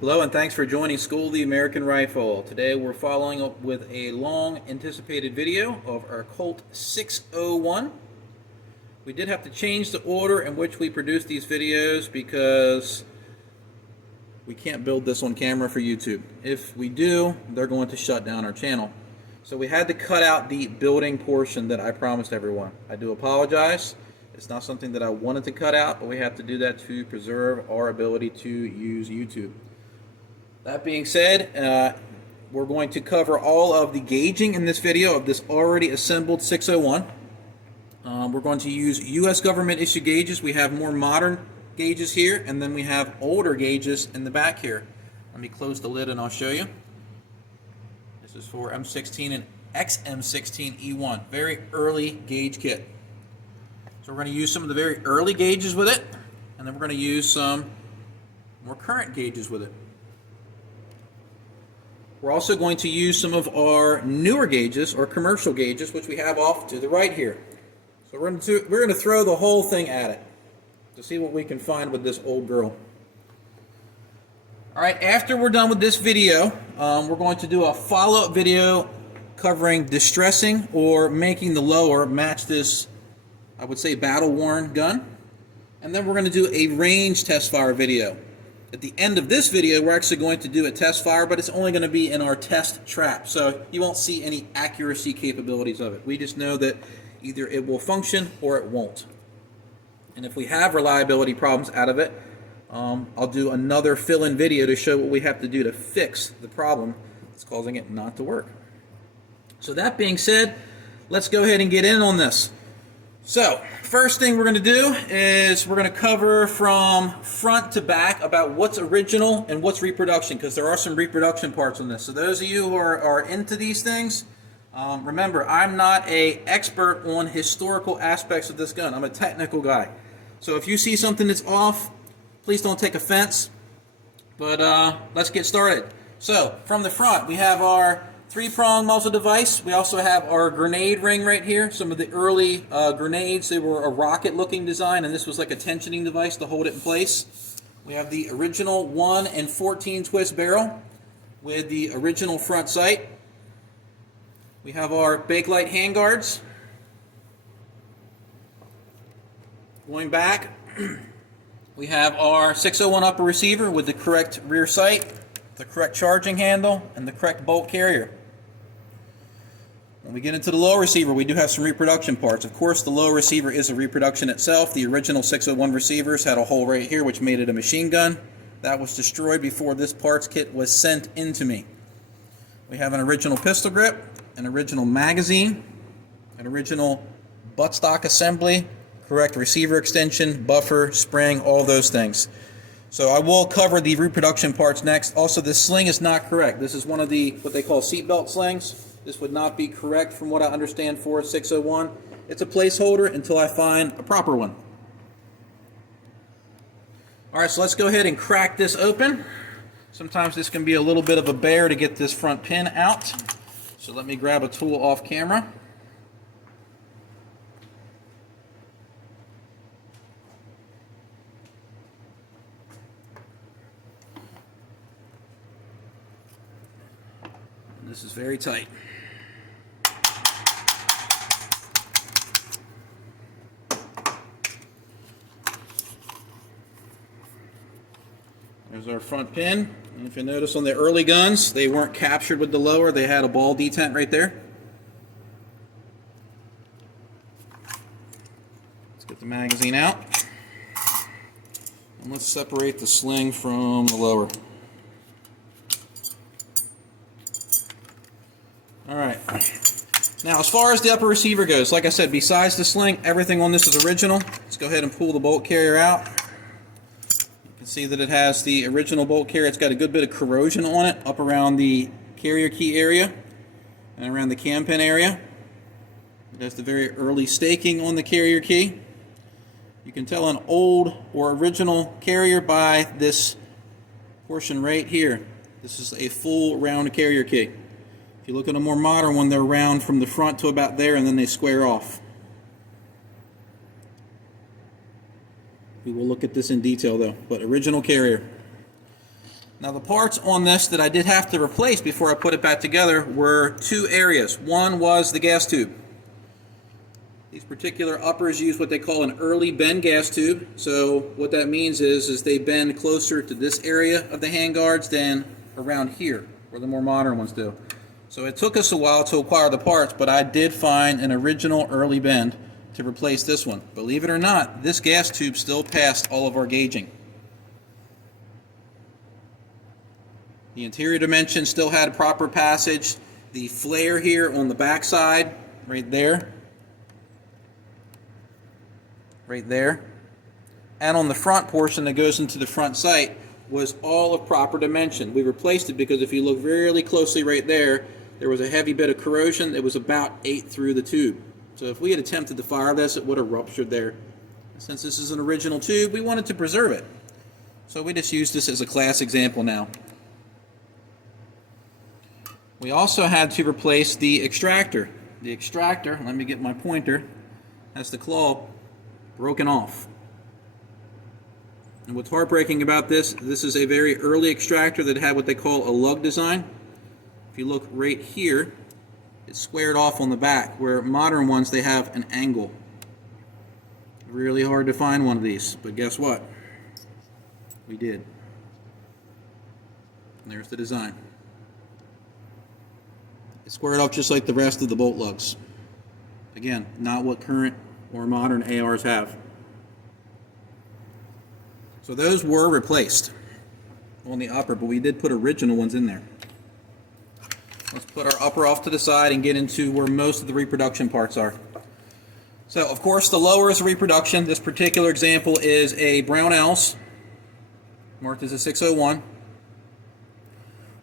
Hello and thanks for joining School of the American Rifle. Today we're following up with a long anticipated video of our Colt 601. We did have to change the order in which we produce these videos because we can't build this on camera for YouTube. If we do, they're going to shut down our channel. So we had to cut out the building portion that I promised everyone. I do apologize. It's not something that I wanted to cut out, but we have to do that to preserve our ability to use YouTube. That being said, we're going to cover all of the gauging in this video of this already assembled 601. We're going to use U.S. government issue gauges. We have more modern gauges here, and then we have older gauges in the back here. Let me close the lid and I'll show you. This is for M16 and XM16 E1, very early gauge kit. So we're going to use some of the very early gauges with it, and then we're going to use some more current gauges with it. We're also going to use some of our newer gauges or commercial gauges, which we have off to the right here. So we're going to throw the whole thing at it to see what we can find with this old girl. Alright, after we're done with this video, we're going to do a follow-up video covering distressing or making the lower match this, I would say, battle-worn gun. And then we're going to do a range test fire video. At the end of this video, we're actually going to do a test fire, but it's only going to be in our test trap, so you won't see any accuracy capabilities of it. We just know that either it will function or it won't. And if we have reliability problems out of it, I'll do another fill-in video to show what we have to do to fix the problem that's causing it not to work. So that being said, let's go ahead and get in on this. So, first thing we're going to do is we're going to cover from front to back about what's original and what's reproduction, because there are some reproduction parts on this. So those of you who are into these things, remember, I'm not an expert on historical aspects of this gun. I'm a technical guy. So if you see something that's off, please don't take offense. But let's get started. So, from the front, we have our three-prong muzzle device. We also have our grenade ring right here. Some of the early grenades, they were a rocket-looking design, and this was like a tensioning device to hold it in place. We have the original 1 and 14 twist barrel with the original front sight. We have our Bakelite handguards. Going back, we have our 601 upper receiver with the correct rear sight, the correct charging handle, and the correct bolt carrier. When we get into the lower receiver, we do have some reproduction parts. Of course, the lower receiver is a reproduction itself. The original 601 receivers had a hole right here, which made it a machine gun. That was destroyed before this parts kit was sent into me. We have an original pistol grip, an original magazine, an original buttstock assembly, correct receiver extension, buffer, spring, all those things. So I will cover the reproduction parts next. Also, this sling is not correct. This is one of the what they call seatbelt slings. This would not be correct from what I understand for 601. It's a placeholder until I find a proper one. Alright, so let's go ahead and crack this open. Sometimes this can be a little bit of a bear to get this front pin out. So let me grab a tool off camera. This is very tight. There's our front pin. And if you notice on the early guns, they weren't captured with the lower. They had a ball detent right there. Let's get the magazine out. And let's separate the sling from the lower. Alright, now as far as the upper receiver goes, like I said, besides the sling, everything on this is original. Let's go ahead and pull the bolt carrier out. You can see that it has the original bolt carrier. It's got a good bit of corrosion on it up around the carrier key area and around the cam pin area. It has the very early staking on the carrier key. You can tell an old or original carrier by this portion right here. This is a full round carrier key. If you look at a more modern one, they're round from the front to about there, and then they square off. We will look at this in detail though, but original carrier. Now the parts on this that I did have to replace before I put it back together were two areas. One was the gas tube. These particular uppers use what they call an early bend gas tube. So what that means is they bend closer to this area of the handguards than around here, where the more modern ones do. So it took us a while to acquire the parts, but I did find an original early bend to replace this one. Believe it or not, this gas tube still passed all of our gauging. The interior dimension still had proper passage. The flare here on the back side, right there, and on the front portion that goes into the front sight was all of proper dimension. We replaced it because if you look really closely right there, there was a heavy bit of corrosion that was about 8 through the tube. So if we had attempted to fire this, it would have ruptured there. Since this is an original tube, we wanted to preserve it. So we just used this as a class example now. We also had to replace the extractor. The extractor, let me get my pointer, has the claw broken off. And what's heartbreaking about this is a very early extractor that had what they call a lug design. If you look right here, it's squared off on the back, where modern ones, they have an angle. Really hard to find one of these, but guess what? We did. And there's the design. It's squared off just like the rest of the bolt lugs. Again, not what current or modern ARs have. So those were replaced on the upper, but we did put original ones in there. Let's put our upper off to the side and get into where most of the reproduction parts are. So, of course, the lower is reproduction. This particular example is a Brownells, marked as a 601.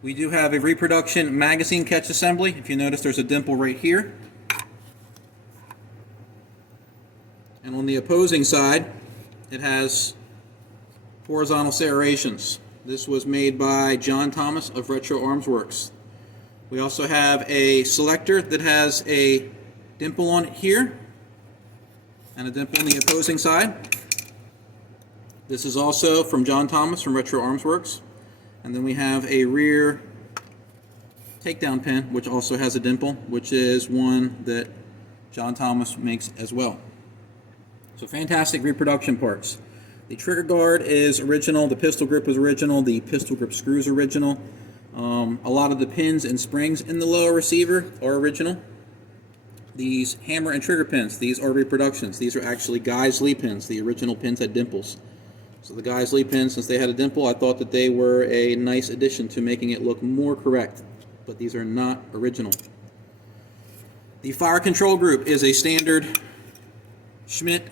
We do have a reproduction magazine catch assembly. If you notice, there's a dimple right here. And on the opposing side, it has horizontal serrations. This was made by John Thomas of Retro Arms Works. We also have a selector that has a dimple on it here and a dimple on the opposing side. This is also from John Thomas from Retro Arms Works. And then we have a rear takedown pin, which also has a dimple, which is one that John Thomas makes as well. So fantastic reproduction parts. The trigger guard is original, the pistol grip is original, the pistol grip screw is original. A lot of the pins and springs in the lower receiver are original. These hammer and trigger pins, these are reproductions. These are actually Guy's Lee pins. The original pins had dimples. So the Guy's Lee pins, since they had a dimple, I thought that they were a nice addition to making it look more correct. But these are not original. The fire control group is a standard Schmidt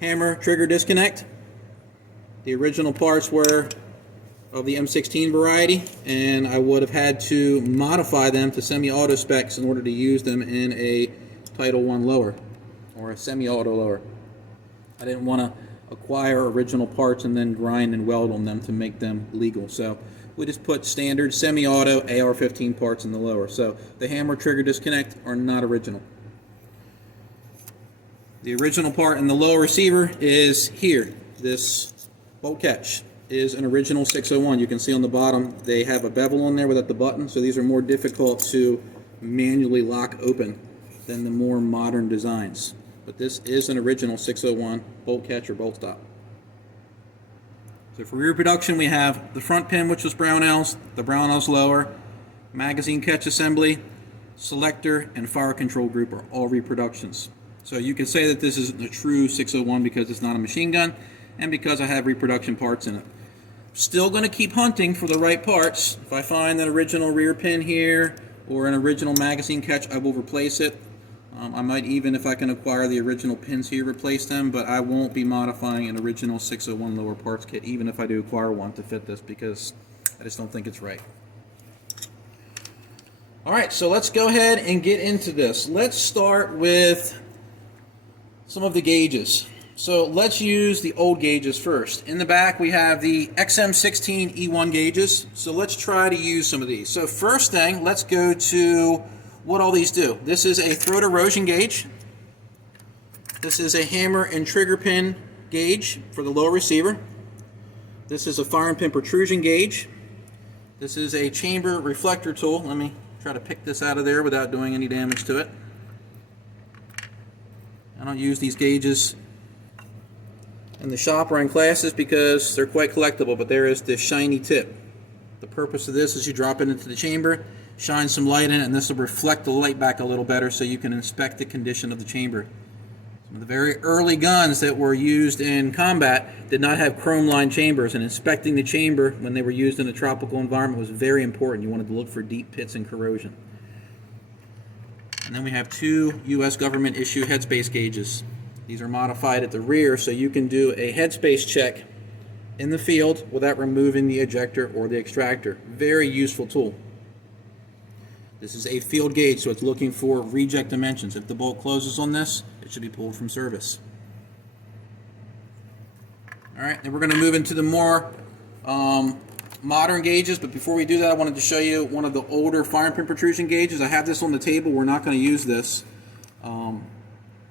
hammer trigger disconnect. The original parts were of the M16 variety, and I would have had to modify them to semi-auto specs in order to use them in a Title I lower or a semi-auto lower. I didn't want to acquire original parts and then grind and weld on them to make them legal. So we just put standard semi-auto AR15 parts in the lower. So the hammer trigger disconnect are not original. The original part in the lower receiver is here. This bolt catch is an original 601. You can see on the bottom they have a bevel on there without the button, so these are more difficult to manually lock open than the more modern designs. But this is an original 601 bolt catch or bolt stop. So for reproduction, we have the front pin, which was Brownells, the Brownells lower, magazine catch assembly, selector, and fire control group are all reproductions. So you can say that this is a true 601 because it's not a machine gun and because I have reproduction parts in it. Still going to keep hunting for the right parts. If I find an original rear pin here or an original magazine catch, I will replace it. I might even, if I can acquire the original pins here, replace them, but I won't be modifying an original 601 lower parts kit, even if I do acquire one to fit this, because I just don't think it's right. Alright, so let's go ahead and get into this. Let's start with some of the gauges. So let's use the old gauges first. In the back we have the XM16 E1 gauges, so let's try to use some of these. So first thing, let's go to what all these do. This is a throat erosion gauge. This is a hammer and trigger pin gauge for the lower receiver. This is a fire and pin protrusion gauge. This is a chamber reflector tool. Let me try to pick this out of there without doing any damage to it. I don't use these gauges in the shop or in classes because they're quite collectible, but there is this shiny tip. The purpose of this is you drop it into the chamber, shine some light in it, and this will reflect the light back a little better so you can inspect the condition of the chamber. Some of the very early guns that were used in combat did not have chrome-lined chambers, and inspecting the chamber when they were used in a tropical environment was very important. You wanted to look for deep pits and corrosion. And then we have two U.S. government issue headspace gauges. These are modified at the rear so you can do a headspace check in the field without removing the ejector or the extractor. Very useful tool. This is a field gauge, so it's looking for reject dimensions. If the bolt closes on this, it should be pulled from service. All right, then we're going to move into the more modern gauges, but before we do that, I wanted to show you one of the older firing pin protrusion gauges. I have this on the table. We're not going to use this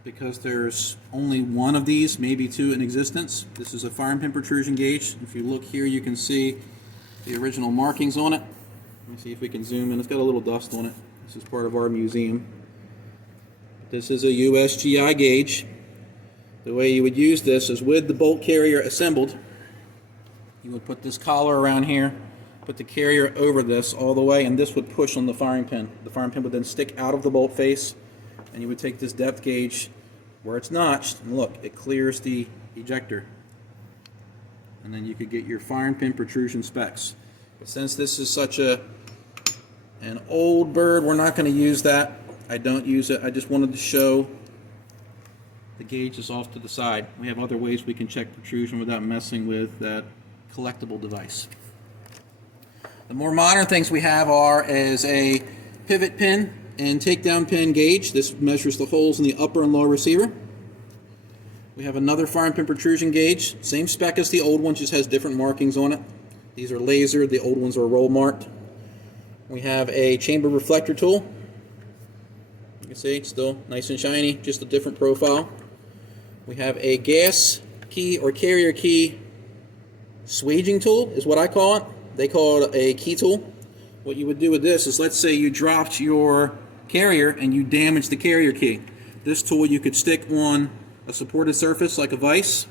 because there's only one of these, maybe two in existence. This is a firing pin protrusion gauge. If you look here, you can see the original markings on it. Let me see if we can zoom in. It's got a little dust on it. This is part of our museum. This is a USGI gauge. The way you would use this is with the bolt carrier assembled. You would put this collar around here, put the carrier over this all the way, and this would push on the firing pin. The firing pin would then stick out of the bolt face, and you would take this depth gauge where it's notched, and look, it clears the ejector. And then you could get your firing pin protrusion specs. But since this is such an old bird, we're not going to use that. I don't use it. I just wanted to show the gauge is off to the side. We have other ways we can check protrusion without messing with that collectible device. The more modern things we have is a pivot pin and takedown pin gauge. This measures the holes in the upper and lower receiver. We have another firing pin protrusion gauge. Same spec as the old one, just has different markings on it. These are laser, the old ones are roll marked. We have a chamber reflector tool. You can see it's still nice and shiny, just a different profile. We have a gas key or carrier key swaging tool is what I call it. They call it a key tool. What you would do with this is, let's say you dropped your carrier and you damaged the carrier key. This tool you could stick on a supported surface like a vise,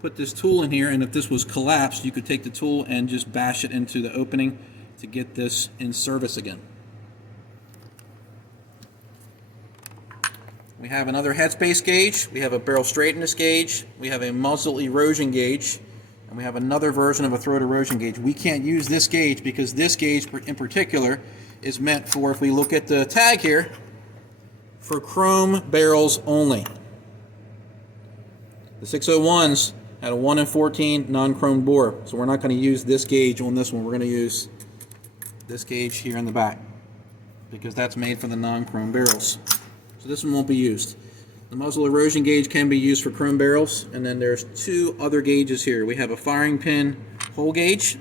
put this tool in here, and if this was collapsed, you could take the tool and just bash it into the opening to get this in service again. We have another headspace gauge, we have a barrel straightness gauge, we have a muzzle erosion gauge, and we have another version of a throat erosion gauge. We can't use this gauge because this gauge in particular is meant for, if we look at the tag here, for chrome barrels only. The 601s had a 1 in 14 non-chrome bore, so we're not going to use this gauge on this one. We're going to use this gauge here in the back because that's made for the non-chrome barrels. So this one won't be used. The muzzle erosion gauge can be used for chrome barrels, and then there's two other gauges here. We have a firing pin hole gauge,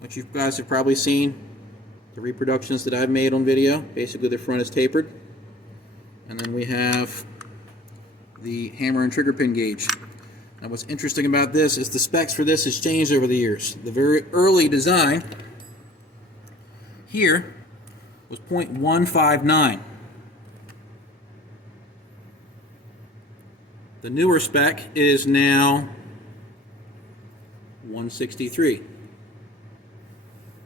which you guys have probably seen the reproductions that I've made on video. Basically the front is tapered. And then we have the hammer and trigger pin gauge. Now what's interesting about this is the specs for this has changed over the years. The very early design here was 0.159. The newer spec is now 163.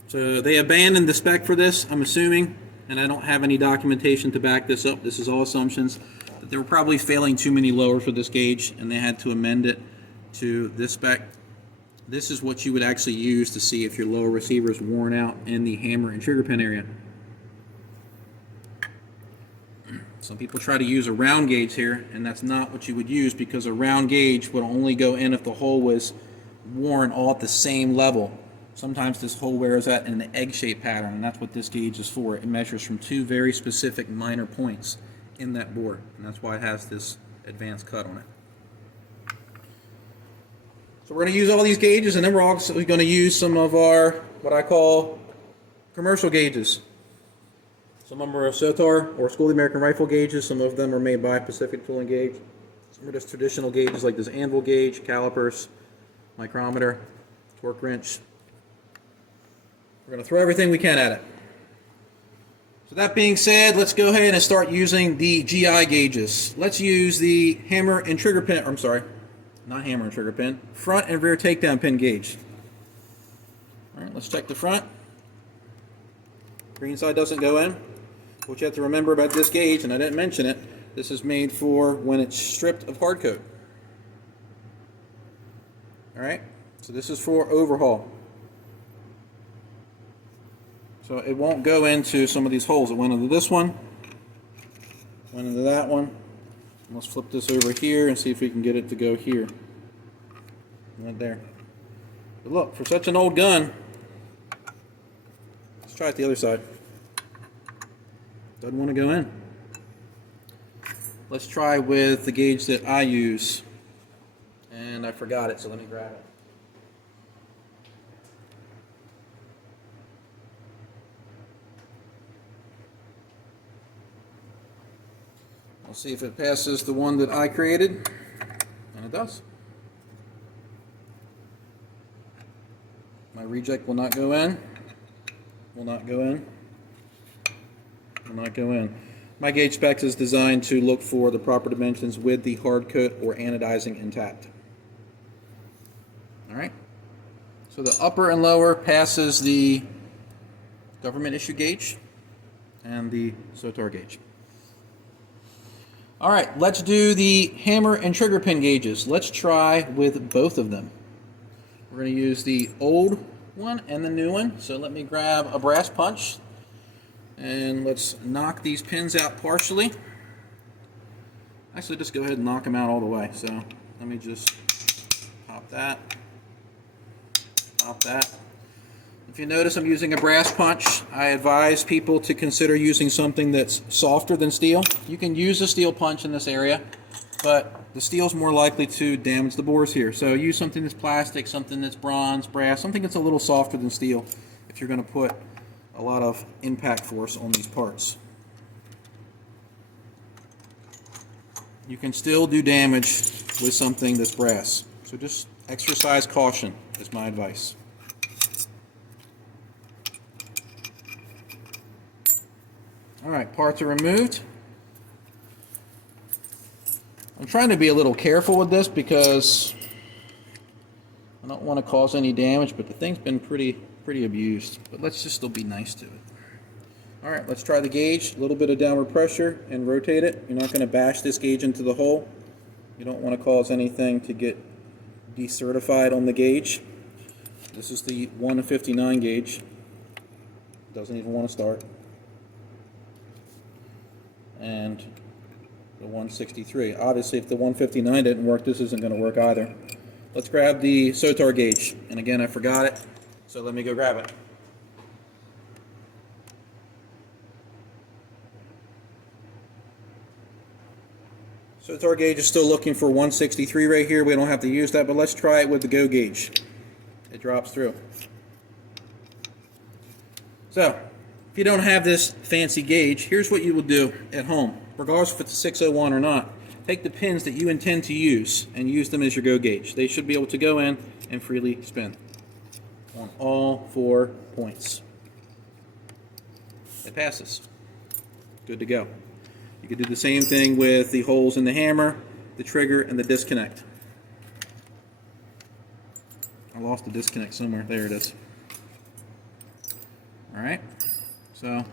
So they abandoned the spec for this, I'm assuming, and I don't have any documentation to back this up. This is all assumptions. But they were probably failing too many lowers for this gauge, and they had to amend it to this spec. This is what you would actually use to see if your lower receiver is worn out in the hammer and trigger pin area. Some people try to use a round gauge here, and that's not what you would use because a round gauge would only go in if the hole was worn all at the same level. Sometimes this hole wears out in an egg-shaped pattern, and that's what this gauge is for. It measures from two very specific minor points in that bore, and that's why it has this advanced cut on it. So we're going to use all these gauges, and then we're also going to use some of our, what I call, commercial gauges. Some of them are SOTAR or School of the American Rifle gauges. Some of them are made by Pacific Tool and Gauge. Some are just traditional gauges like this anvil gauge, calipers, micrometer, torque wrench. We're going to throw everything we can at it. So that being said, let's go ahead and start using the GI gauges. Let's use the hammer and trigger pin, or I'm sorry, not hammer and trigger pin, front and rear takedown pin gauge. All right, let's check the front. Green side doesn't go in. What you have to remember about this gauge, and I didn't mention it, this is made for when it's stripped of hard coat. All right, so this is for overhaul. So it won't go into some of these holes. It went into this one, went into that one. Let's flip this over here and see if we can get it to go here. Right there. But look, for such an old gun, let's try it the other side. Doesn't want to go in. Let's try with the gauge that I use. And I forgot it, so let me grab it. I'll see if it passes the one that I created. And it does. My reject will not go in. Will not go in. Will not go in. My gauge specs is designed to look for the proper dimensions with the hard coat or anodizing intact. Alright, so the upper and lower passes the government issue gauge and the SOTAR gauge. Alright, let's do the hammer and trigger pin gauges. Let's try with both of them. We're going to use the old one and the new one. So let me grab a brass punch. And let's knock these pins out partially. Actually, just go ahead and knock them out all the way. So let me just pop that. Pop that. If you notice I'm using a brass punch, I advise people to consider using something that's softer than steel. You can use a steel punch in this area, but the steel's more likely to damage the bores here. So use something that's plastic, something that's bronze, brass, something that's a little softer than steel if you're going to put a lot of impact force on these parts. You can still do damage with something that's brass. So just exercise caution is my advice. Alright, parts are removed. I'm trying to be a little careful with this because I don't want to cause any damage, but the thing's been pretty abused. But let's just still be nice to it. Alright, let's try the gauge. A little bit of downward pressure and rotate it. You're not going to bash this gauge into the hole. You don't want to cause anything to get decertified on the gauge. This is the 159 gauge. Doesn't even want to start. And the 163. Obviously, if the 159 didn't work, this isn't going to work either. Let's grab the SOTAR gauge. And again, I forgot it, so let me go grab it. SOTAR gauge is still looking for 163 right here. We don't have to use that, but let's try it with the GO gauge. It drops through. So, if you don't have this fancy gauge, here's what you will do at home, regardless if it's a 601 or not. Take the pins that you intend to use and use them as your GO gauge. They should be able to go in and freely spin on all 4 points. It passes. Good to go. You can do the same thing with the holes in the hammer, the trigger, and the disconnect. I lost the disconnect somewhere. There it is. Alright. So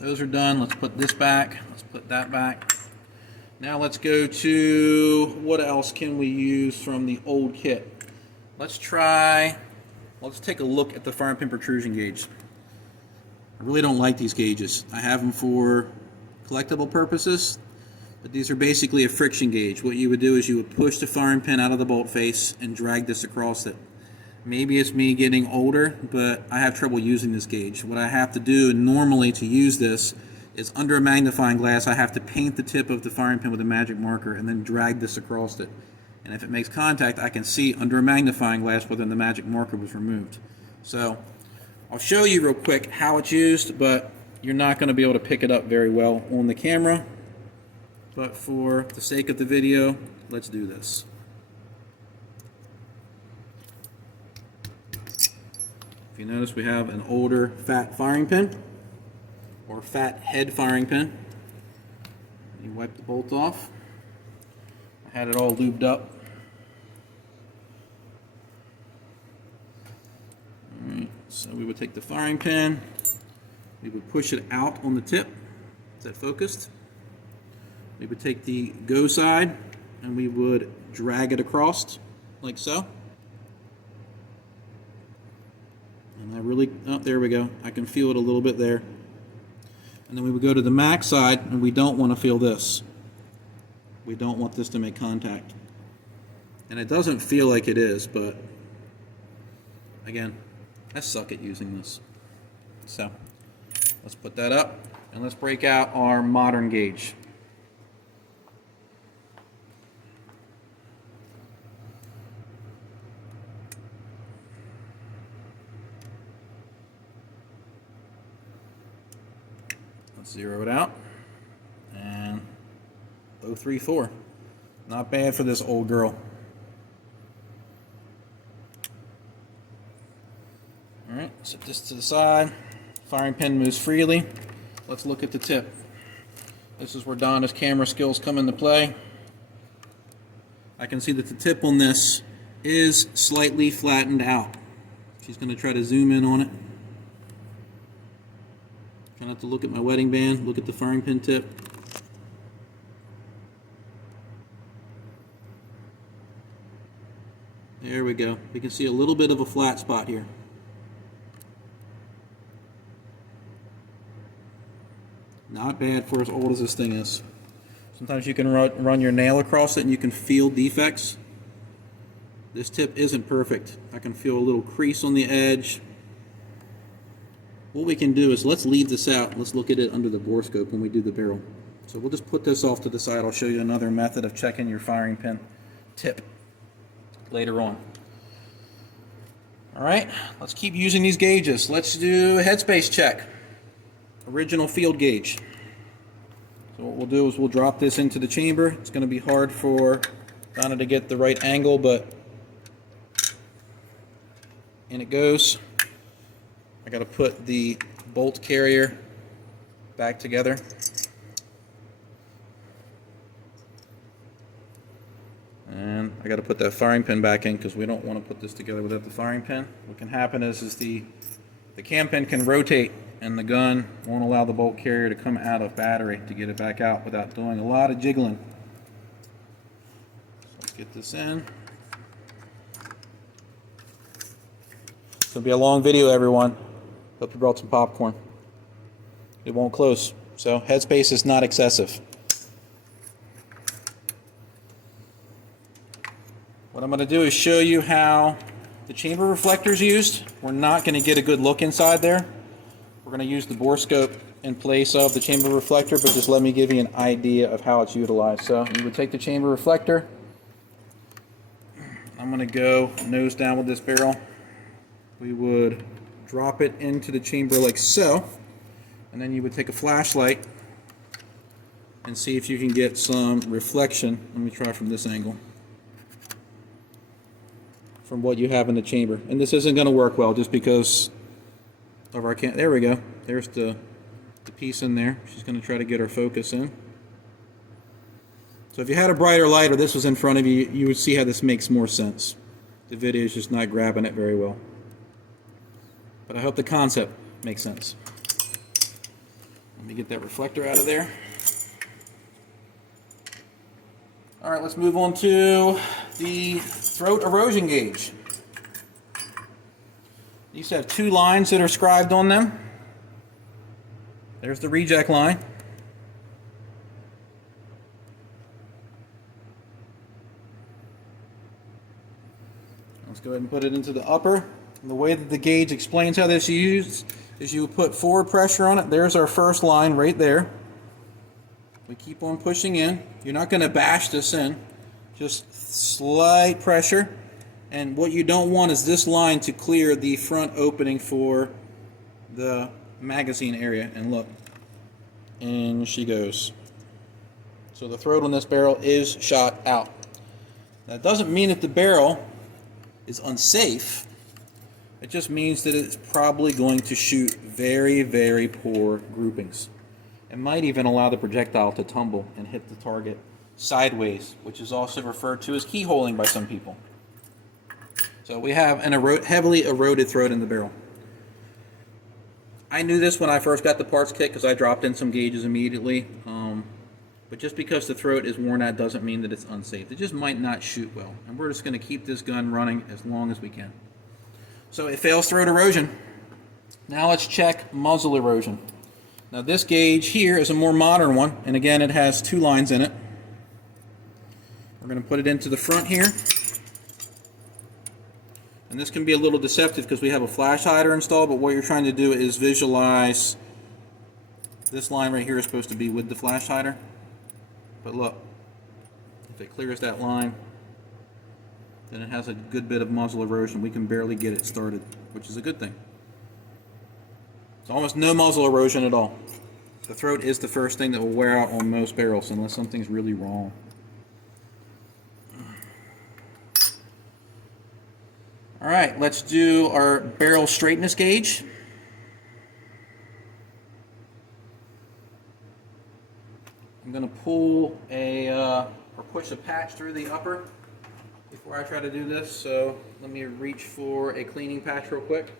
those are done. Let's put this back. Let's put that back. Now let's go to what else can we use from the old kit. Let's take a look at the firing pin protrusion gauge. I really don't like these gauges. I have them for collectible purposes, but these are basically a friction gauge. What you would do is you would push the firing pin out of the bolt face and drag this across it. Maybe it's me getting older, but I have trouble using this gauge. What I have to do normally to use this is under a magnifying glass, I have to paint the tip of the firing pin with a magic marker and then drag this across it. And if it makes contact, I can see under a magnifying glass whether the magic marker was removed. So I'll show you real quick how it's used, but you're not going to be able to pick it up very well on the camera. But for the sake of the video, let's do this. If you notice, we have an older fat firing pin, or fat head firing pin. You wipe the bolt off. I had it all lubed up. Alright, so we would take the firing pin, we would push it out on the tip. Is that focused? We would take the go side and we would drag it across like so. And I really, oh, there we go. I can feel it a little bit there. And then we would go to the max side, and we don't want to feel this. We don't want this to make contact. And it doesn't feel like it is, but again, I suck at using this. So let's put that up, and let's break out our modern gauge. Let's zero it out, and 034. Not bad for this old girl. Alright, set this to the side. Firing pin moves freely. Let's look at the tip. This is where Donna's camera skills come into play. I can see that the tip on this is slightly flattened out. She's going to try to zoom in on it. Try not to look at my wedding band, look at the firing pin tip. There we go. We can see a little bit of a flat spot here. Not bad for as old as this thing is. Sometimes you can run your nail across it and you can feel defects. This tip isn't perfect. I can feel a little crease on the edge. What we can do is let's leave this out. Let's look at it under the Borescope when we do the barrel. So we'll just put this off to the side. I'll show you another method of checking your firing pin tip later on. Alright, let's keep using these gauges. Let's do a headspace check. Original field gauge. So what we'll do is we'll drop this into the chamber. It's going to be hard for Donna to get the right angle, but in it goes. I got to put the bolt carrier back together. And I got to put that firing pin back in because we don't want to put this together without the firing pin. What can happen is the cam pin can rotate and the gun won't allow the bolt carrier to come out of battery to get it back out without doing a lot of jiggling. So let's get this in. It's going to be a long video, everyone. Hope you brought some popcorn. It won't close, so headspace is not excessive. What I'm going to do is show you how the chamber reflector is used. We're not going to get a good look inside there. We're going to use the Borescope in place of the chamber reflector, but just let me give you an idea of how it's utilized. So you would take the chamber reflector. I'm going to go nose down with this barrel. We would drop it into the chamber like so, and then you would take a flashlight and see if you can get some reflection. Let me try from this angle. From what you have in the chamber. And this isn't going to work well just because of our there we go. There's the piece in there. She's going to try to get her focus in. So if you had a brighter light or this was in front of you, you would see how this makes more sense. The video is just not grabbing it very well. But I hope the concept makes sense. Let me get that reflector out of there. Alright, let's move on to the throat erosion gauge. These have two lines that are scribed on them. There's the reject line. Let's go ahead and put it into the upper. And the way that the gauge explains how this is used is you put forward pressure on it. There's our first line right there. We keep on pushing in. You're not going to bash this in. Just slight pressure. And what you don't want is this line to clear the front opening for the magazine area. And look, in she goes. So the throat on this barrel is shot out. That doesn't mean that the barrel is unsafe. It just means that it's probably going to shoot very, very poor groupings. It might even allow the projectile to tumble and hit the target sideways, which is also referred to as keyholing by some people. So we have an heavily eroded throat in the barrel. I knew this when I first got the parts kit because I dropped in some gauges immediately. But just because the throat is worn out doesn't mean that it's unsafe. It just might not shoot well. And we're just going to keep this gun running as long as we can. So it fails throat erosion. Now let's check muzzle erosion. Now this gauge here is a more modern one. And again, it has 2 lines in it. We're going to put it into the front here. And this can be a little deceptive because we have a flash hider installed, but what you're trying to do is visualize this line right here is supposed to be with the flash hider. But look, if it clears that line, then it has a good bit of muzzle erosion. We can barely get it started, which is a good thing. It's almost no muzzle erosion at all. The throat is the first thing that will wear out on most barrels unless something's really wrong. All right, let's do our barrel straightness gauge. I'm going to pull or push a patch through the upper before I try to do this. So let me reach for a cleaning patch real quick.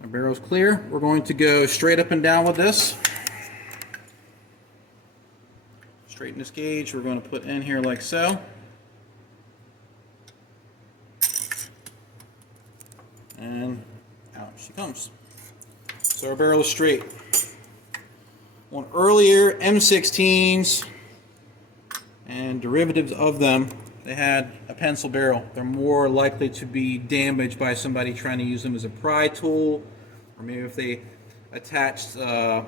Our barrel's clear. We're going to go straight up and down with this. Straightness gauge we're going to put in here like so. And out she comes. So our barrel is straight. On earlier M16s and derivatives of them, they had a pencil barrel. They're more likely to be damaged by somebody trying to use them as a pry tool, or maybe if they attached a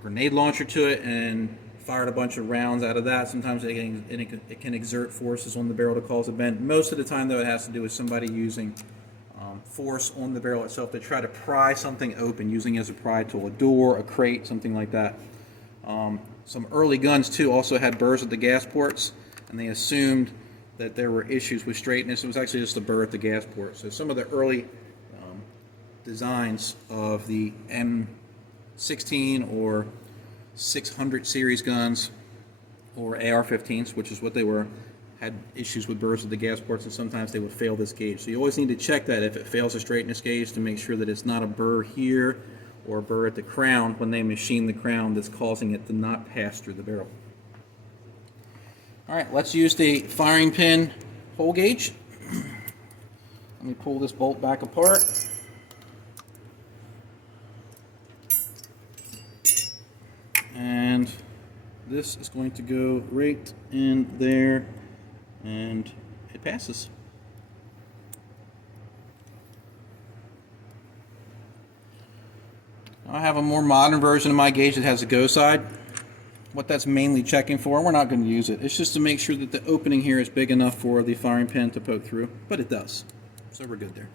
grenade launcher to it and fired a bunch of rounds out of that. Sometimes it can exert forces on the barrel to cause a bend. Most of the time, though, it has to do with somebody using force on the barrel itself to try to pry something open, using it as a pry tool, a door, a crate, something like that. Some early guns, too, also had burrs at the gas ports, and they assumed that there were issues with straightness. It was actually just a burr at the gas port. So some of the early designs of the M16 or 600 series guns or AR15s, which is what they were, had issues with burrs at the gas ports, and sometimes they would fail this gauge. So you always need to check that if it fails a straightness gauge to make sure that it's not a burr here or a burr at the crown when they machine the crown that's causing it to not pass through the barrel. All right, let's use the firing pin hole gauge. Let me pull this bolt back apart. And this is going to go right in there, and it passes. I have a more modern version of my gauge that has a go side. What that's mainly checking for, we're not going to use it. It's just to make sure that the opening here is big enough for the firing pin to poke through, but it does. So we're good there.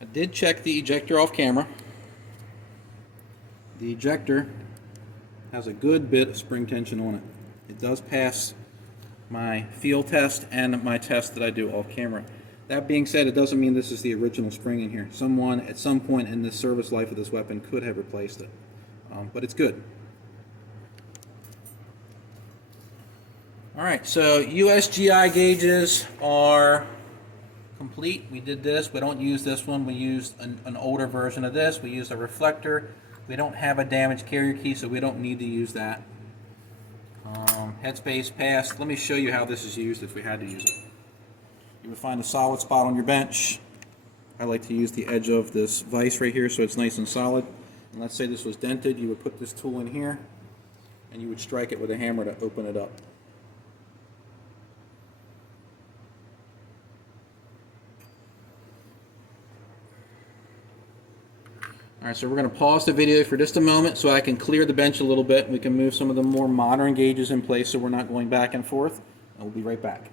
I did check the ejector off camera. The ejector has a good bit of spring tension on it. It does pass my field test and my test that I do off camera. That being said, it doesn't mean this is the original spring in here. Someone at some point in the service life of this weapon could have replaced it, but it's good. All right, so USGI gauges are complete. We did this. We don't use this one. We used an older version of this. We used a reflector. We don't have a damaged carrier key, so we don't need to use that. Headspace passed. Let me show you how this is used if we had to use it. You would find a solid spot on your bench. I like to use the edge of this vise right here so it's nice and solid. And let's say this was dented, you would put this tool in here and you would strike it with a hammer to open it up. Alright, so we're going to pause the video for just a moment so I can clear the bench a little bit. We can move some of the more modern gauges in place so we're not going back and forth. And we'll be right back.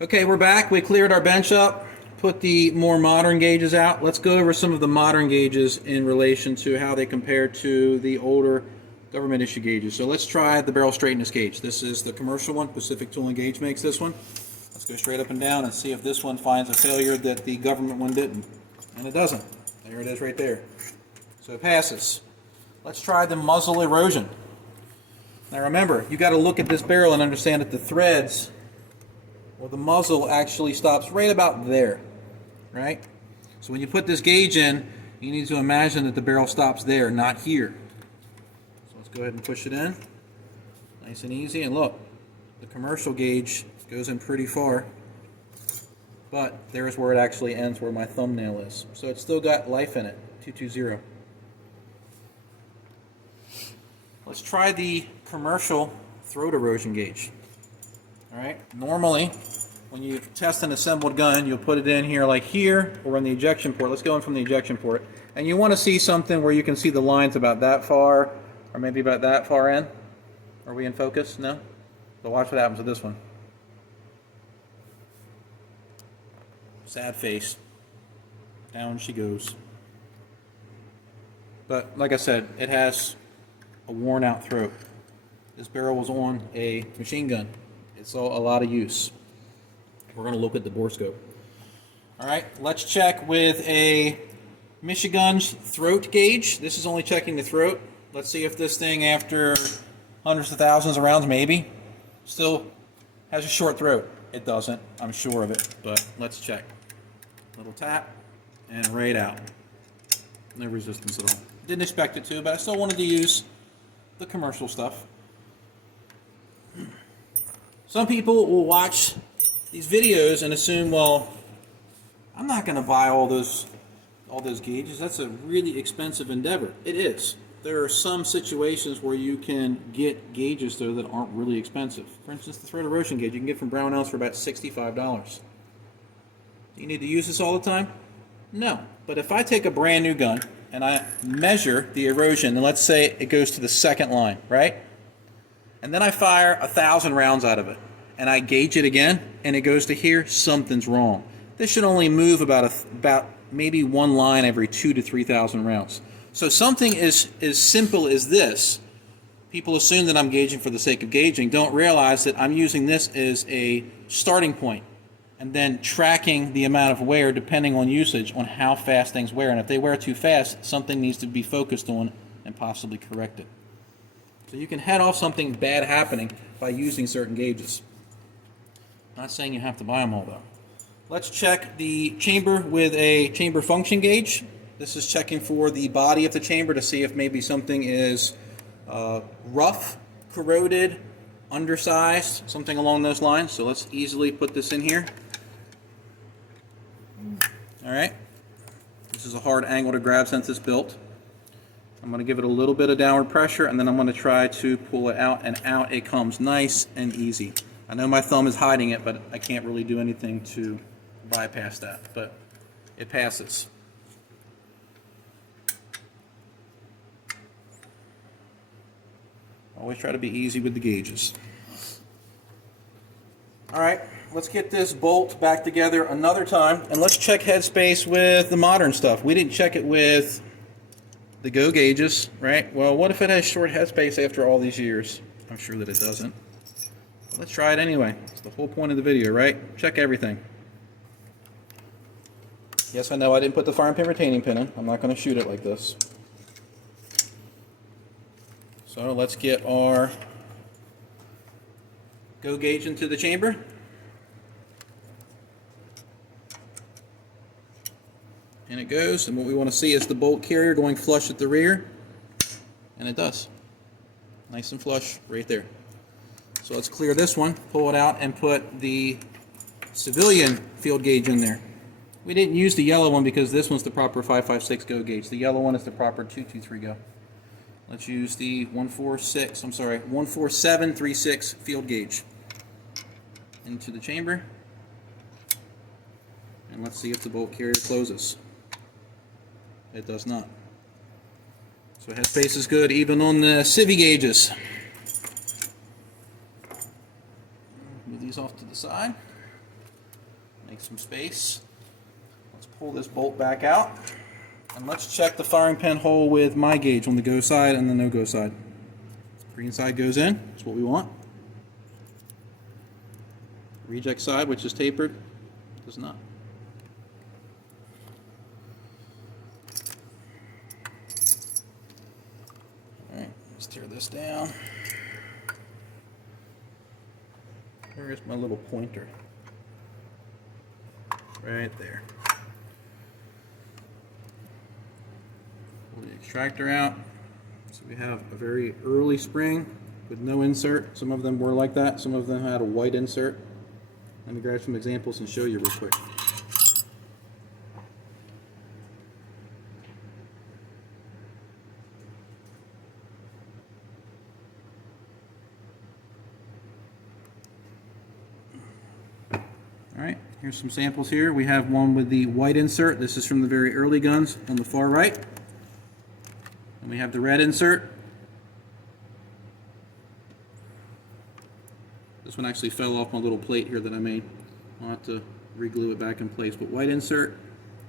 Okay, we're back. We cleared our bench up, put the more modern gauges out. Let's go over some of the modern gauges in relation to how they compare to the older government issue gauges. So let's try the barrel straightness gauge. This is the commercial one. Pacific Tool and Gauge makes this one. Let's go straight up and down and see if this one finds a failure that the government one didn't. And it doesn't. There it is right there. So it passes. Let's try the muzzle erosion. Now remember, you got to look at this barrel and understand that the threads or the muzzle actually stops right about there, right? So when you put this gauge in, you need to imagine that the barrel stops there, not here. So let's go ahead and push it in. Nice and easy. And look, the commercial gauge goes in pretty far. But there's where it actually ends, where my thumbnail is. So it's still got life in it, 220. Let's try the commercial throat erosion gauge. All right. Normally, when you test an assembled gun, you'll put it in here like here or in the ejection port. Let's go in from the ejection port. And you want to see something where you can see the lines about that far or maybe about that far in. Are we in focus? No? But watch what happens with this one. Sad face. Down she goes. But like I said, it has a worn out throat. This barrel was on a machine gun. It saw a lot of use. We're going to look at the Borescope. Alright, let's check with a Michigan's throat gauge. This is only checking the throat. Let's see if this thing, after hundreds of thousands of rounds maybe, still has a short throat. It doesn't, I'm sure of it, but let's check. Little tap, and right out. No resistance at all. Didn't expect it to, but I still wanted to use the commercial stuff. Some people will watch these videos and assume, well, I'm not going to buy all those gauges. That's a really expensive endeavor. It is. There are some situations where you can get gauges though that aren't really expensive. For instance, the throat erosion gauge you can get from Brownells for about $65. Do you need to use this all the time? No. But if I take a brand new gun and I measure the erosion, and let's say it goes to the second line, right? And then I fire 1,000 rounds out of it, and I gauge it again, and it goes to here, something's wrong. This should only move about maybe one line every 2,000 to 3,000 rounds. So something as simple as this, people assume that I'm gauging for the sake of gauging, don't realize that I'm using this as a starting point, and then tracking the amount of wear depending on usage on how fast things wear. And if they wear too fast, something needs to be focused on and possibly corrected. So you can head off something bad happening by using certain gauges. Not saying you have to buy them all though. Let's check the chamber with a chamber function gauge. This is checking for the body of the chamber to see if maybe something is rough, corroded, undersized, something along those lines. So let's easily put this in here. Alright, this is a hard angle to grab since it's built. I'm going to give it a little bit of downward pressure, and then I'm going to try to pull it out, and out it comes nice and easy. I know my thumb is hiding it, but I can't really do anything to bypass that, but it passes. Always try to be easy with the gauges. Alright, let's get this bolt back together another time, and let's check headspace with the modern stuff. We didn't check it with the Go gauges, right? Well, what if it has short headspace after all these years? I'm sure that it doesn't. But let's try it anyway. It's the whole point of the video, right? Check everything. Yes, I know I didn't put the firing pin retaining pin in. I'm not going to shoot it like this. So let's get our Go gauge into the chamber. And it goes, and what we want to see is the bolt carrier going flush at the rear, and it does. Nice and flush right there. So let's clear this one, pull it out, and put the civilian field gauge in there. We didn't use the yellow one because this one's the proper 556 go gauge. The yellow one is the proper 223 go. Let's use the 14736 field gauge into the chamber. And let's see if the bolt carrier closes. It does not. So headspace is good even on the civvy gauges. Move these off to the side. Make some space. Let's pull this bolt back out. And let's check the firing pin hole with my gauge on the go side and the no go side. Green side goes in. That's what we want. Reject side, which is tapered, does not. Alright, let's tear this down. Where's my little pointer? Right there. Pull the extractor out. So we have a very early spring with no insert. Some of them were like that. Some of them had a white insert. Let me grab some examples and show you real quick. Alright, here's some samples here. We have one with the white insert. This is from the very early guns on the far right. And we have the red insert. This one actually fell off my little plate here that I made. I'll have to re-glue it back in place. But white insert,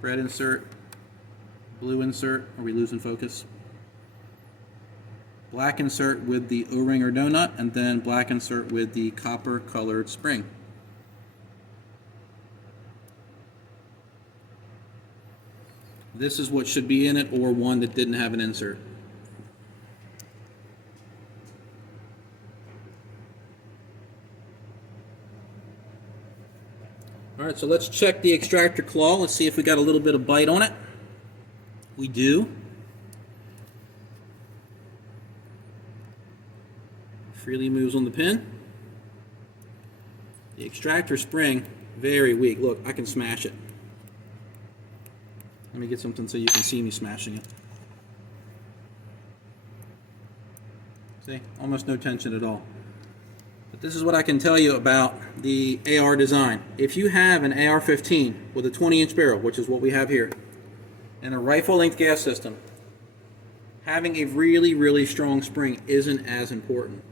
red insert, blue insert. Are we losing focus? Black insert with the O-ring or donut, and then black insert with the copper colored spring. This is what should be in it, or one that didn't have an insert. Alright, so let's check the extractor claw. Let's see if we got a little bit of bite on it. We do. Freely moves on the pin. The extractor spring, very weak. Look, I can smash it. Let me get something so you can see me smashing it. See, almost no tension at all. But this is what I can tell you about the AR design. If you have an AR15 with a 20-inch barrel, which is what we have here, and a rifle-length gas system, having a really, really strong spring isn't as important.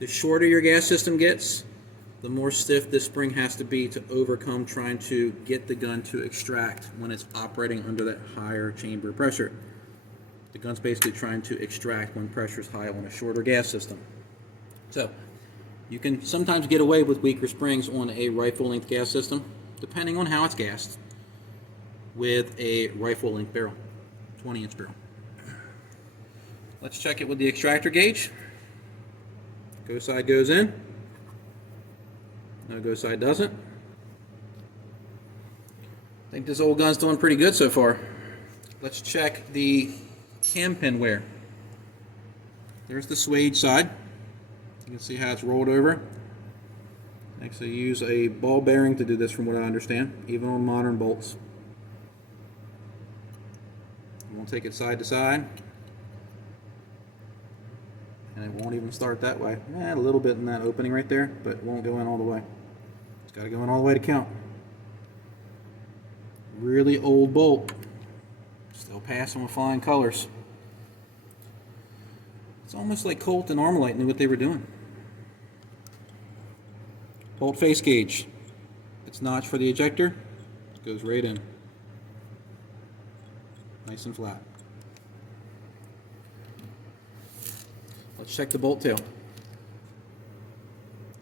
The shorter your gas system gets, the more stiff this spring has to be to overcome trying to get the gun to extract when it's operating under that higher chamber pressure. The gun's basically trying to extract when pressure is high on a shorter gas system. So, you can sometimes get away with weaker springs on a rifle-length gas system, depending on how it's gassed, with a rifle-length barrel, 20-inch barrel. Let's check it with the extractor gauge. Go side goes in. No go side doesn't. I think this old gun's doing pretty good so far. Let's check the cam pin wear. There's the suede side. You can see how it's rolled over. Next, I use a ball bearing to do this from what I understand, even on modern bolts. We'll take it side to side. And it won't even start that way. A little bit in that opening right there, but it won't go in all the way. It's got to go in all the way to count. Really old bolt. Still passing with flying colors. It's almost like Colt and Armalite knew what they were doing. Bolt face gauge. It's notched for the ejector. It goes right in. Nice and flat. Let's check the bolt tail.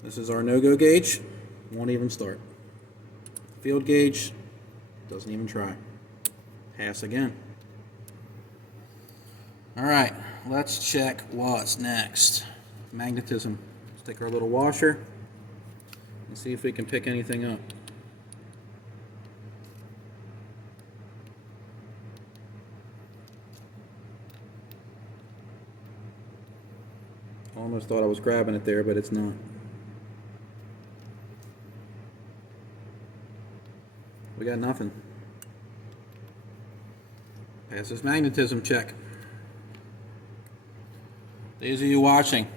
This is our no-go gauge. Won't even start. Field gauge. Doesn't even try. Pass again. Alright, let's check what's next. Magnetism. Let's take our little washer and see if we can pick anything up. Almost thought I was grabbing it there, but it's not. We got nothing. Pass this magnetism check. Those of you watching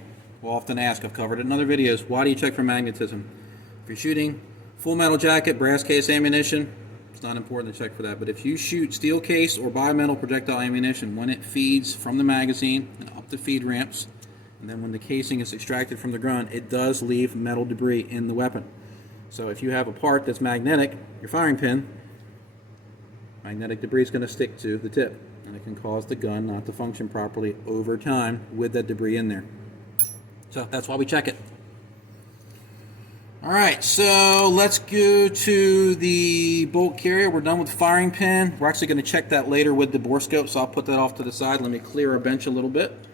will often ask, I've covered it in other videos, why do you check for magnetism? If you're shooting full metal jacket, brass case ammunition, it's not important to check for that. But if you shoot steel case or bimetal projectile ammunition, when it feeds from the magazine and up the feed ramps, and then when the casing is extracted from the gun, it does leave metal debris in the weapon. So if you have a part that's magnetic, your firing pin, magnetic debris is going to stick to the tip, and it can cause the gun not to function properly over time with that debris in there. So that's why we check it. Alright, so let's go to the bolt carrier. We're done with the firing pin. We're actually going to check that later with the Borescope, so I'll put that off to the side. Let me clear our bench a little bit.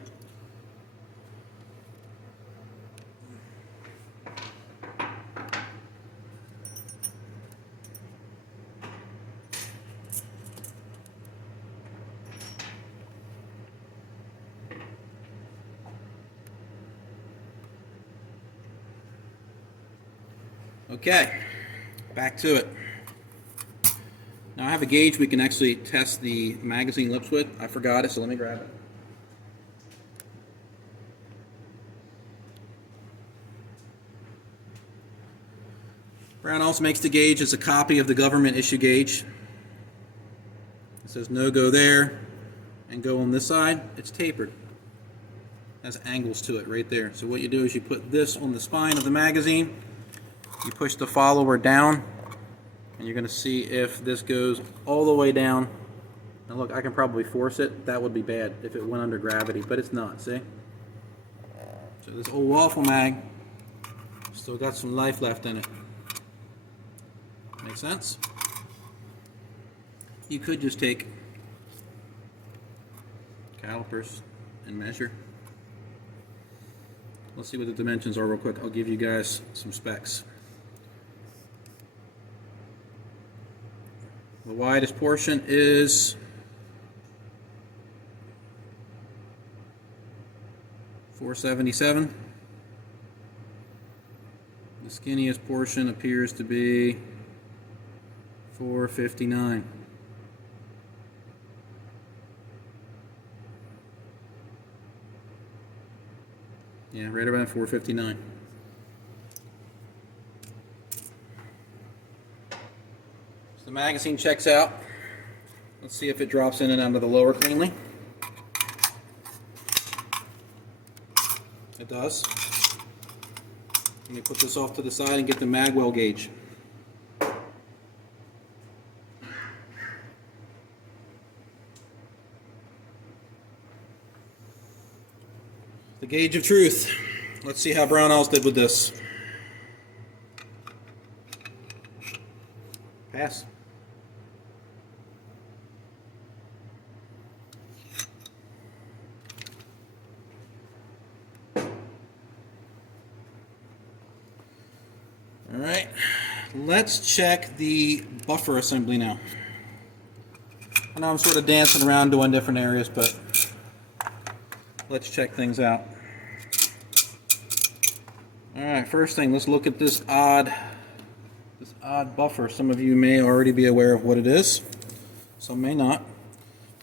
Okay, back to it. Now I have a gauge we can actually test the magazine lips with. I forgot it, so let me grab it. Brown also makes the gauge as a copy of the government issue gauge. It says no go there and go on this side. It's tapered. It has angles to it right there. So what you do is you put this on the spine of the magazine. You push the follower down, and you're going to see if this goes all the way down. Now look, I can probably force it. That would be bad if it went under gravity, but it's not, see? So this old waffle mag still got some life left in it. Make sense? You could just take calipers and measure. Let's see what the dimensions are real quick. I'll give you guys some specs. The widest portion is 477. The skinniest portion appears to be 459. Yeah, right around 459. The magazine checks out. Let's see if it drops in and out of the lower cleanly. It does. Let me put this off to the side and get the mag well gauge. The gauge of truth. Let's see how Brownells did with this. Pass. Alright, let's check the buffer assembly now. I know I'm sort of dancing around doing different areas, but let's check things out. Alright, first thing, let's look at this odd buffer. Some of you may already be aware of what it is, some may not,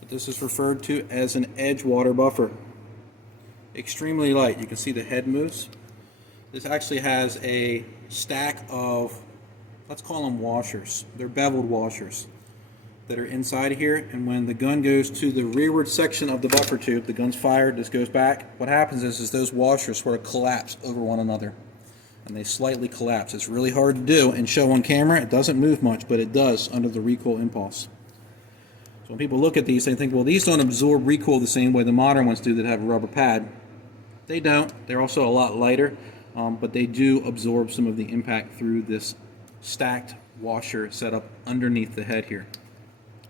but this is referred to as an edge water buffer. Extremely light. You can see the head moves. This actually has a stack of, let's call them washers. They're beveled washers that are inside here, and when the gun goes to the rearward section of the buffer tube, the gun's fired, this goes back, what happens is those washers sort of collapse over one another, and they slightly collapse. It's really hard to do and show on camera. It doesn't move much, but it does under the recoil impulse. So when people look at these, they think, well, these don't absorb recoil the same way the modern ones do that have a rubber pad. They don't. They're also a lot lighter, but they do absorb some of the impact through this stacked washer set up underneath the head here.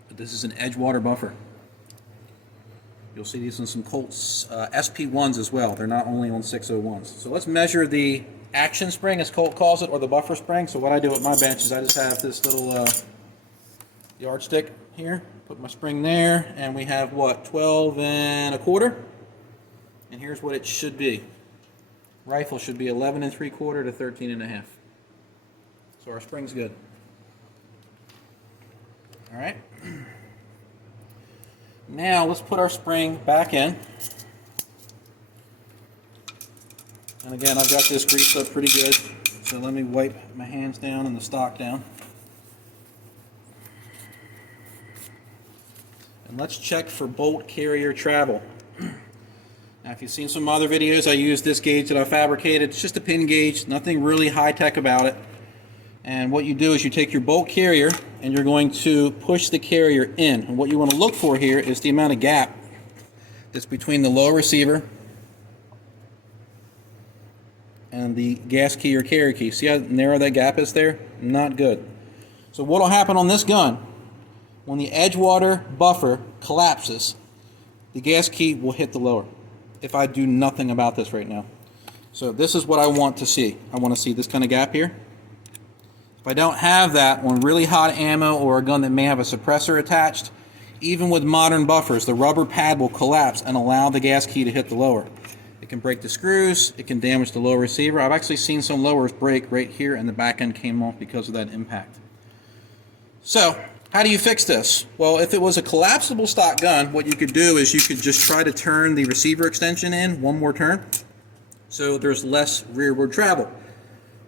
But this is an edge water buffer. You'll see these on some Colt's SP1s as well. They're not only on 601s. So let's measure the action spring, as Colt calls it, or the buffer spring. So what I do with my bench is I just have this little yardstick here. Put my spring there, and we have what, 12 1/4? And here's what it should be. Rifle should be 11 3/4 to 13 1/2. So our spring's good. All right. Now let's put our spring back in. And again, I've got this greased up pretty good, so let me wipe my hands down and the stock down. And let's check for bolt carrier travel. Now, if you've seen some other videos, I use this gauge that I fabricated. It's just a pin gauge, nothing really high-tech about it. And what you do is you take your bolt carrier and you're going to push the carrier in. And what you want to look for here is the amount of gap that's between the lower receiver and the gas key or carrier key. See how narrow that gap is there? Not good. So what will happen on this gun, when the edge water buffer collapses, the gas key will hit the lower, if I do nothing about this right now. So this is what I want to see. I want to see this kind of gap here. If I don't have that on really hot ammo or a gun that may have a suppressor attached, even with modern buffers, the rubber pad will collapse and allow the gas key to hit the lower. It can break the screws, it can damage the lower receiver. I've actually seen some lowers break right here and the back end came off because of that impact. So, how do you fix this? Well, if it was a collapsible stock gun, what you could do is you could just try to turn the receiver extension in one more turn so there's less rearward travel.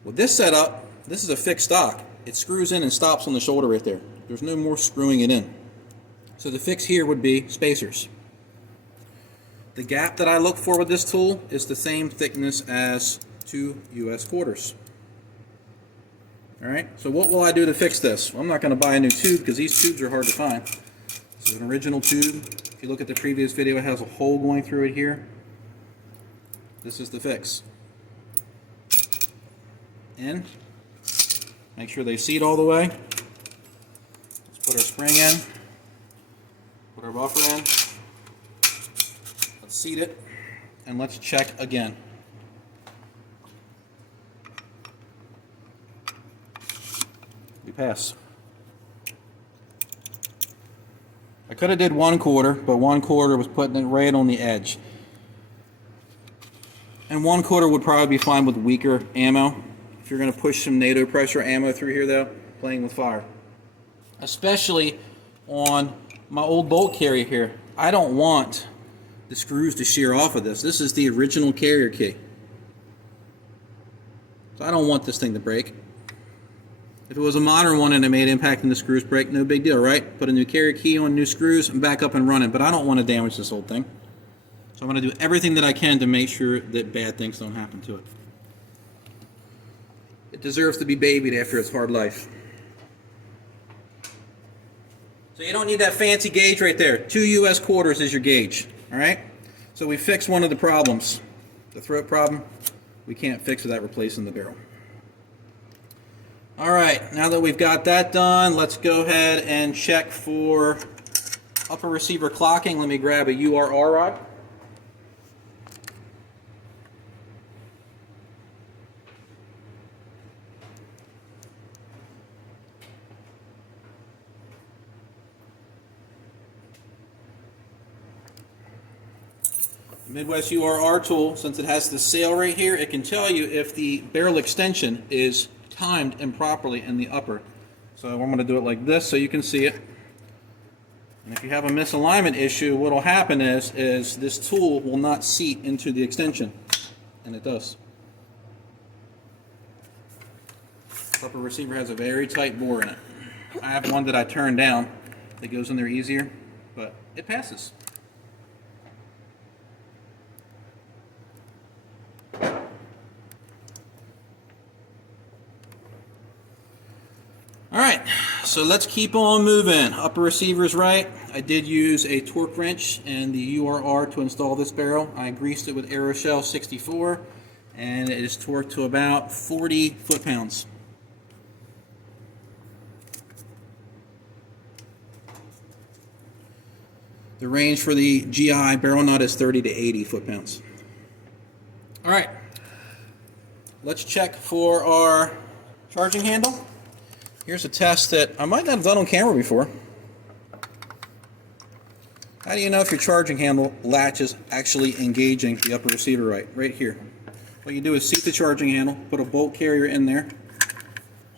With this setup, this is a fixed stock. It screws in and stops on the shoulder right there. There's no more screwing it in. So the fix here would be spacers. The gap that I look for with this tool is the same thickness as 2 US quarters. Alright, so what will I do to fix this? Well, I'm not going to buy a new tube because these tubes are hard to find. This is an original tube. If you look at the previous video, it has a hole going through it here. This is the fix. In. Make sure they seat all the way. Let's put our spring in. Put our buffer in. Let's seat it. And let's check again. We pass. I could have did 1/4, but 1/4 was putting it right on the edge. And 1/4 would probably be fine with weaker ammo. If you're going to push some NATO pressure ammo through here though, playing with fire. Especially on my old bolt carrier here. I don't want the screws to shear off of this. This is the original carrier key. So I don't want this thing to break. If it was a modern one and it made impact and the screws break, no big deal, right? Put a new carrier key on, new screws, and back up and running. But I don't want to damage this old thing. So I'm going to do everything that I can to make sure that bad things don't happen to it. It deserves to be babied after its hard life. So you don't need that fancy gauge right there. 2 US quarters is your gauge. Alright? So we fixed one of the problems. The throat problem, we can't fix without replacing the barrel. Alright, now that we've got that done, let's go ahead and check for upper receiver clocking. Let me grab a URR rod. Midwest URR tool, since it has the sail right here, it can tell you if the barrel extension is timed improperly in the upper. So I'm going to do it like this so you can see it. And if you have a misalignment issue, what will happen is this tool will not seat into the extension. And it does. Upper receiver has a very tight bore in it. I have one that I turn down that goes in there easier, but it passes. Alright, so let's keep on moving. Upper receiver's right. I did use a torque wrench and the URR to install this barrel. I greased it with Aeroshell 64 and it is torqued to about 40 foot-pounds. The range for the GI barrel nut is 30 to 80 foot-pounds. Alright, let's check for our charging handle. Here's a test that I might not have done on camera before. How do you know if your charging handle latch is actually engaging the upper receiver right? Right here. What you do is seat the charging handle, put a bolt carrier in there,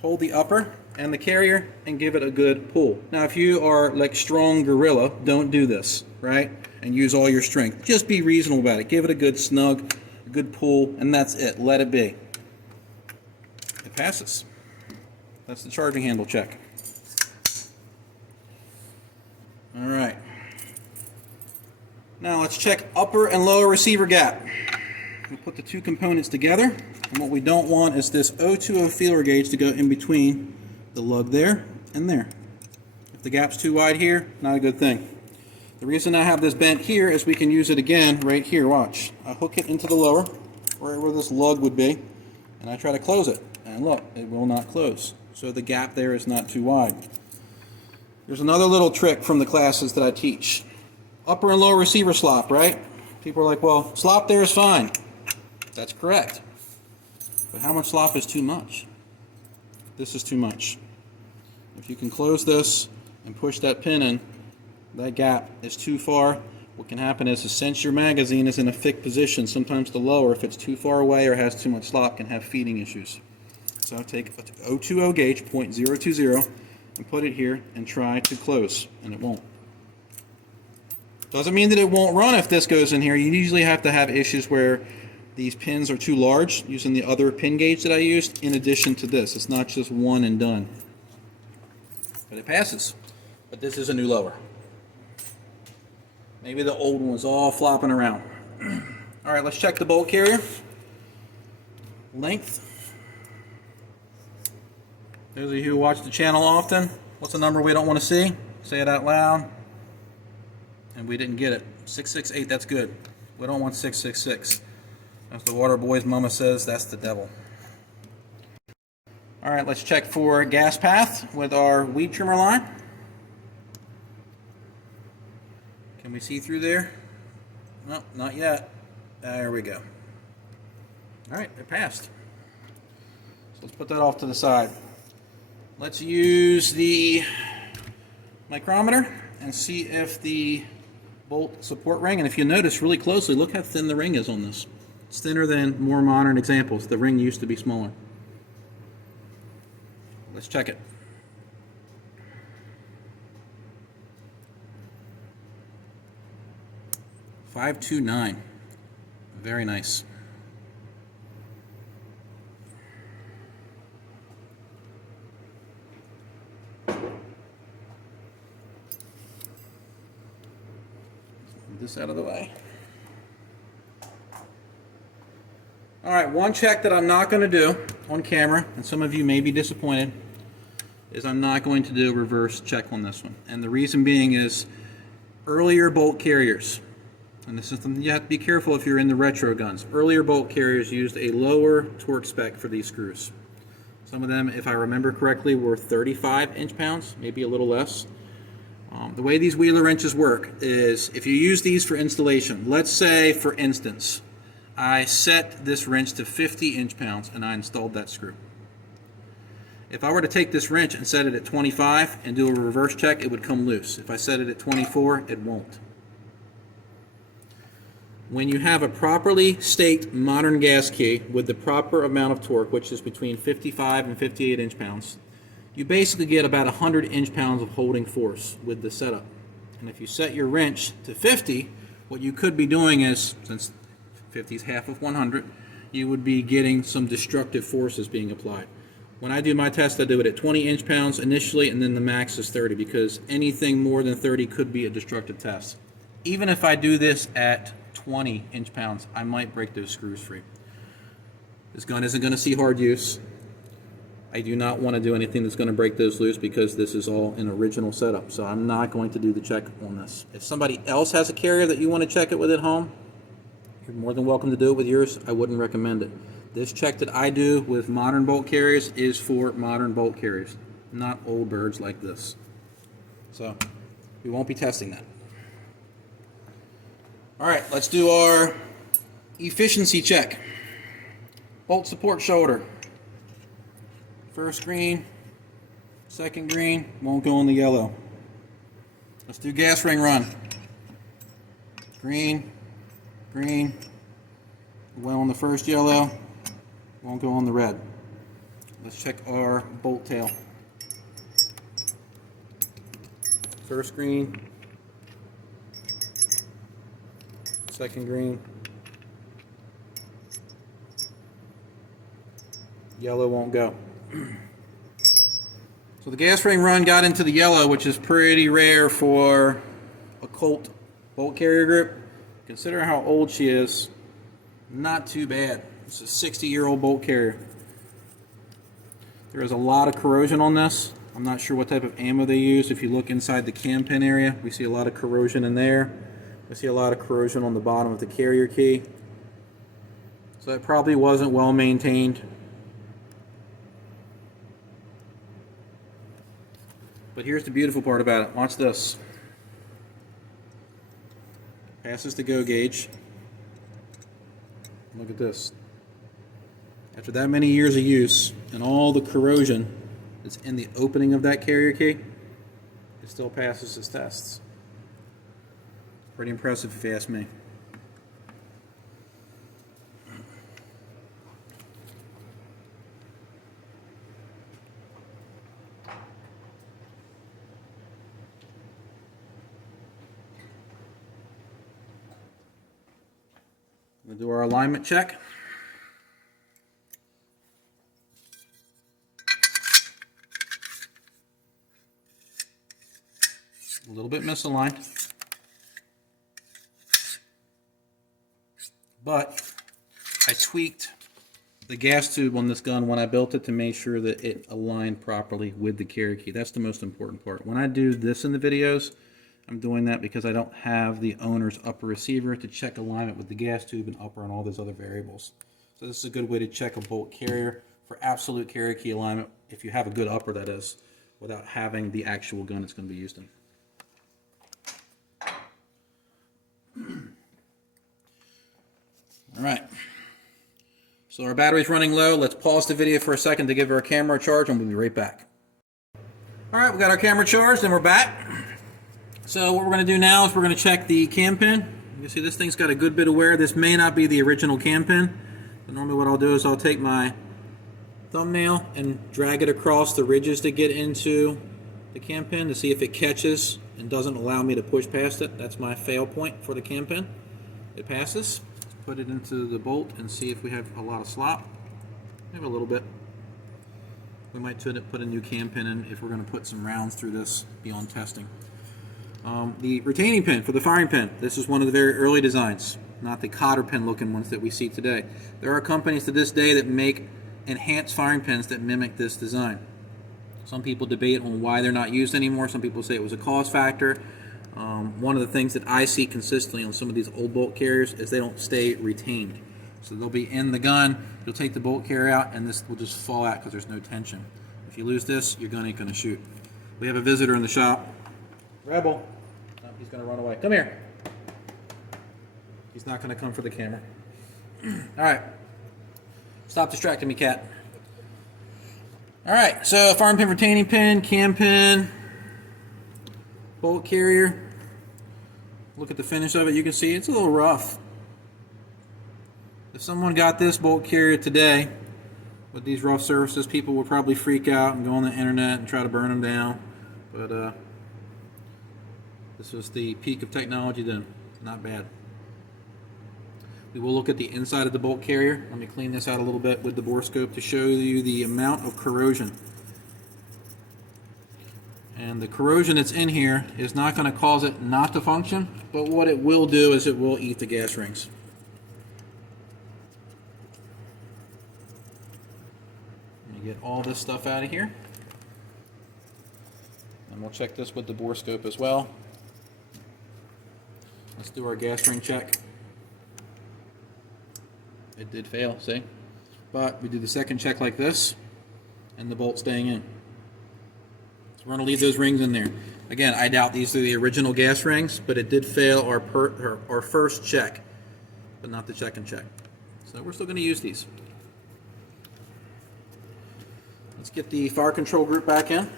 hold the upper and the carrier, and give it a good pull. Now if you are like strong gorilla, don't do this. right? And use all your strength. Just be reasonable about it. Give it a good snug, a good pull, and that's it. Let it be. It passes. That's the charging handle check. All right. Now let's check upper and lower receiver gap. We put the two components together, and what we don't want is this 020 feeler gauge to go in between the lug there and there. If the gap's too wide here, not a good thing. The reason I have this bent here is we can use it again right here. Watch. I hook it into the lower, right where this lug would be, and I try to close it. And look, it will not close. So the gap there is not too wide. There's another little trick from the classes that I teach. Upper and lower receiver slop, right? People are like, well, slop there is fine. That's correct. But how much slop is too much? This is too much. If you can close this and push that pin in, that gap is too far. What can happen is since your magazine is in a thick position, sometimes the lower, if it's too far away or has too much slop, can have feeding issues. So take a 020 gauge, 0.020, and put it here and try to close, and it won't. Doesn't mean that it won't run if this goes in here. You usually have to have issues where these pins are too large, using the other pin gauge that I used in addition to this. It's not just one and done. But it passes. But this is a new lower. Maybe the old one was all flopping around. All right, let's check the bolt carrier. Length. Those of you who watch the channel often, what's a number we don't want to see? Say it out loud. And we didn't get it. 668, that's good. We don't want 666. As the water boy's mama says, that's the devil. All right, let's check for gas path with our weed trimmer line. Can we see through there? No, not yet. There we go. All right, it passed. So let's put that off to the side. Let's use the micrometer and see if the bolt support ring, and if you notice really closely, look how thin the ring is on this. It's thinner than more modern examples. The ring used to be smaller. Let's check it. .529. Very nice. Move this out of the way. All right, one check that I'm not going to do on camera, and some of you may be disappointed, is I'm not going to do a reverse check on this one. And the reason being is earlier bolt carriers, and this is something you have to be careful if you're in the retro guns. Earlier bolt carriers used a lower torque spec for these screws. Some of them, if I remember correctly, were 35 inch-pounds, maybe a little less. The way these wheeler wrenches work is if you use these for installation, let's say, for instance, I set this wrench to 50 inch-pounds and I installed that screw. If I were to take this wrench and set it at 25 and do a reverse check, it would come loose. If I set it at 24, it won't. When you have a properly staked modern gas key with the proper amount of torque, which is between 55 and 58 inch-pounds, you basically get about 100 inch-pounds of holding force with the setup. And if you set your wrench to 50, what you could be doing is, since 50 is half of 100, you would be getting some destructive forces being applied. When I do my test, I do it at 20 inch-pounds initially, and then the max is 30, because anything more than 30 could be a destructive test. Even if I do this at 20 inch-pounds, I might break those screws free. This gun isn't going to see hard use. I do not want to do anything that's going to break those loose because this is all an original setup, so I'm not going to do the check on this. If somebody else has a carrier that you want to check it with at home, you're more than welcome to do it with yours. I wouldn't recommend it. This check that I do with modern bolt carriers is for modern bolt carriers, not old birds like this. So we won't be testing that. All right, let's do our efficiency check. Bolt support shoulder. First green, second green, won't go in the yellow. Let's do gas ring run. Green, green, well on the first yellow, won't go on the red. Let's check our bolt tail. First green, second green. Yellow won't go. So the gas ring run got into the yellow, which is pretty rare for a Colt bolt carrier group. Consider how old she is. Not too bad. It's a 60-year-old bolt carrier. There is a lot of corrosion on this. I'm not sure what type of ammo they use. If you look inside the cam pin area, we see a lot of corrosion in there. We see a lot of corrosion on the bottom of the carrier key. So it probably wasn't well maintained. But here's the beautiful part about it. Watch this. Passes the go gauge. Look at this. After that many years of use and all the corrosion that's in the opening of that carrier key, it still passes its tests. Pretty impressive if you ask me. We'll do our alignment check. A little bit misaligned, but I tweaked the gas tube on this gun when I built it to make sure that it aligned properly with the carrier key. That's the most important part. When I do this in the videos, I'm doing that because I don't have the owner's upper receiver to check alignment with the gas tube and upper and all those other variables. So this is a good way to check a bolt carrier for absolute carrier key alignment, if you have a good upper, that is, without having the actual gun it's going to be used in. All right, so our battery's running low. Let's pause the video for a second to give our camera a charge, and we'll be right back. All right, we got our camera charged, and we're back. So what we're going to do now is we're going to check the cam pin. You can see this thing's got a good bit of wear. This may not be the original cam pin. But normally what I'll do is I'll take my thumbnail and drag it across the ridges to get into the cam pin to see if it catches and doesn't allow me to push past it. That's my fail point for the cam pin. It passes. Let's put it into the bolt and see if we have a lot of slop. Maybe a little bit. We might put a new cam pin in if we're going to put some rounds through this beyond testing. The retaining pin for the firing pin. This is one of the very early designs, not the cotter pin looking ones that we see today. There are companies to this day that make enhanced firing pins that mimic this design. Some people debate on why they're not used anymore. Some people say it was a cost factor. One of the things that I see consistently on some of these old bolt carriers is they don't stay retained. So they'll be in the gun, you'll take the bolt carrier out, and this will just fall out because there's no tension. If you lose this, your gun ain't going to shoot. We have a visitor in the shop. Rebel. Oh, he's going to run away. Come here. He's not going to come for the camera. All right. Stop distracting me, cat. All right. So firing pin, retaining pin, cam pin, bolt carrier. Look at the finish of it. You can see it's a little rough. If someone got this bolt carrier today with these rough surfaces, people would probably freak out and go on the internet and try to burn them down. But this was the peak of technology then. Not bad. We will look at the inside of the bolt carrier. Let me clean this out a little bit with the Borescope to show you the amount of corrosion. And the corrosion that's in here is not going to cause it not to function, but what it will do is it will eat the gas rings. Let me get all this stuff out of here. And we'll check this with the Borescope as well. Let's do our gas ring check. It did fail, see? But we do the second check like this, and the bolt's staying in. So we're going to leave those rings in there. Again, I doubt these are the original gas rings, but it did fail our first check, but not the second check. So we're still going to use these. Let's get the fire control group back in.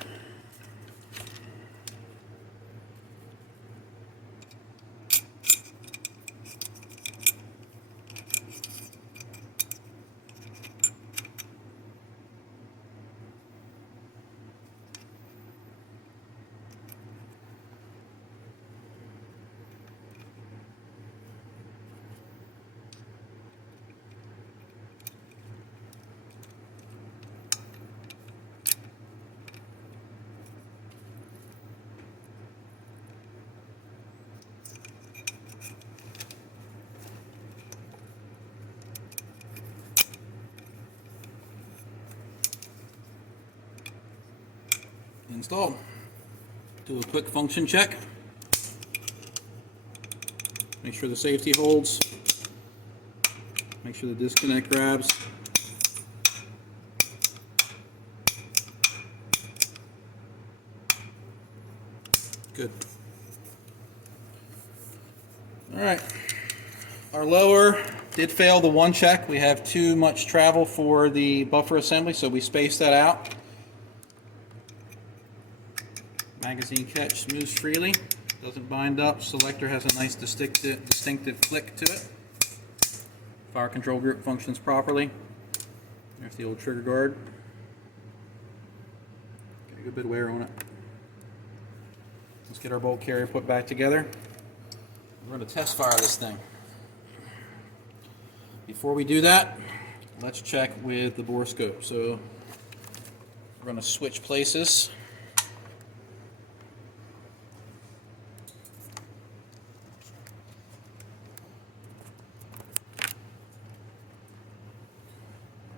installed. Do a quick function check. Make sure the safety holds. Make sure the disconnect grabs. Good. All right. Our lower did fail the one check. We have too much travel for the buffer assembly, so we spaced that out. Magazine catch moves freely, doesn't bind up. Selector has a nice distinctive click to it. Fire control group functions properly. There's the old trigger guard. Got a good bit of wear on it. Let's get our bolt carrier put back together. We're going to test fire this thing. Before we do that, let's check with the Borescope. So we're going to switch places.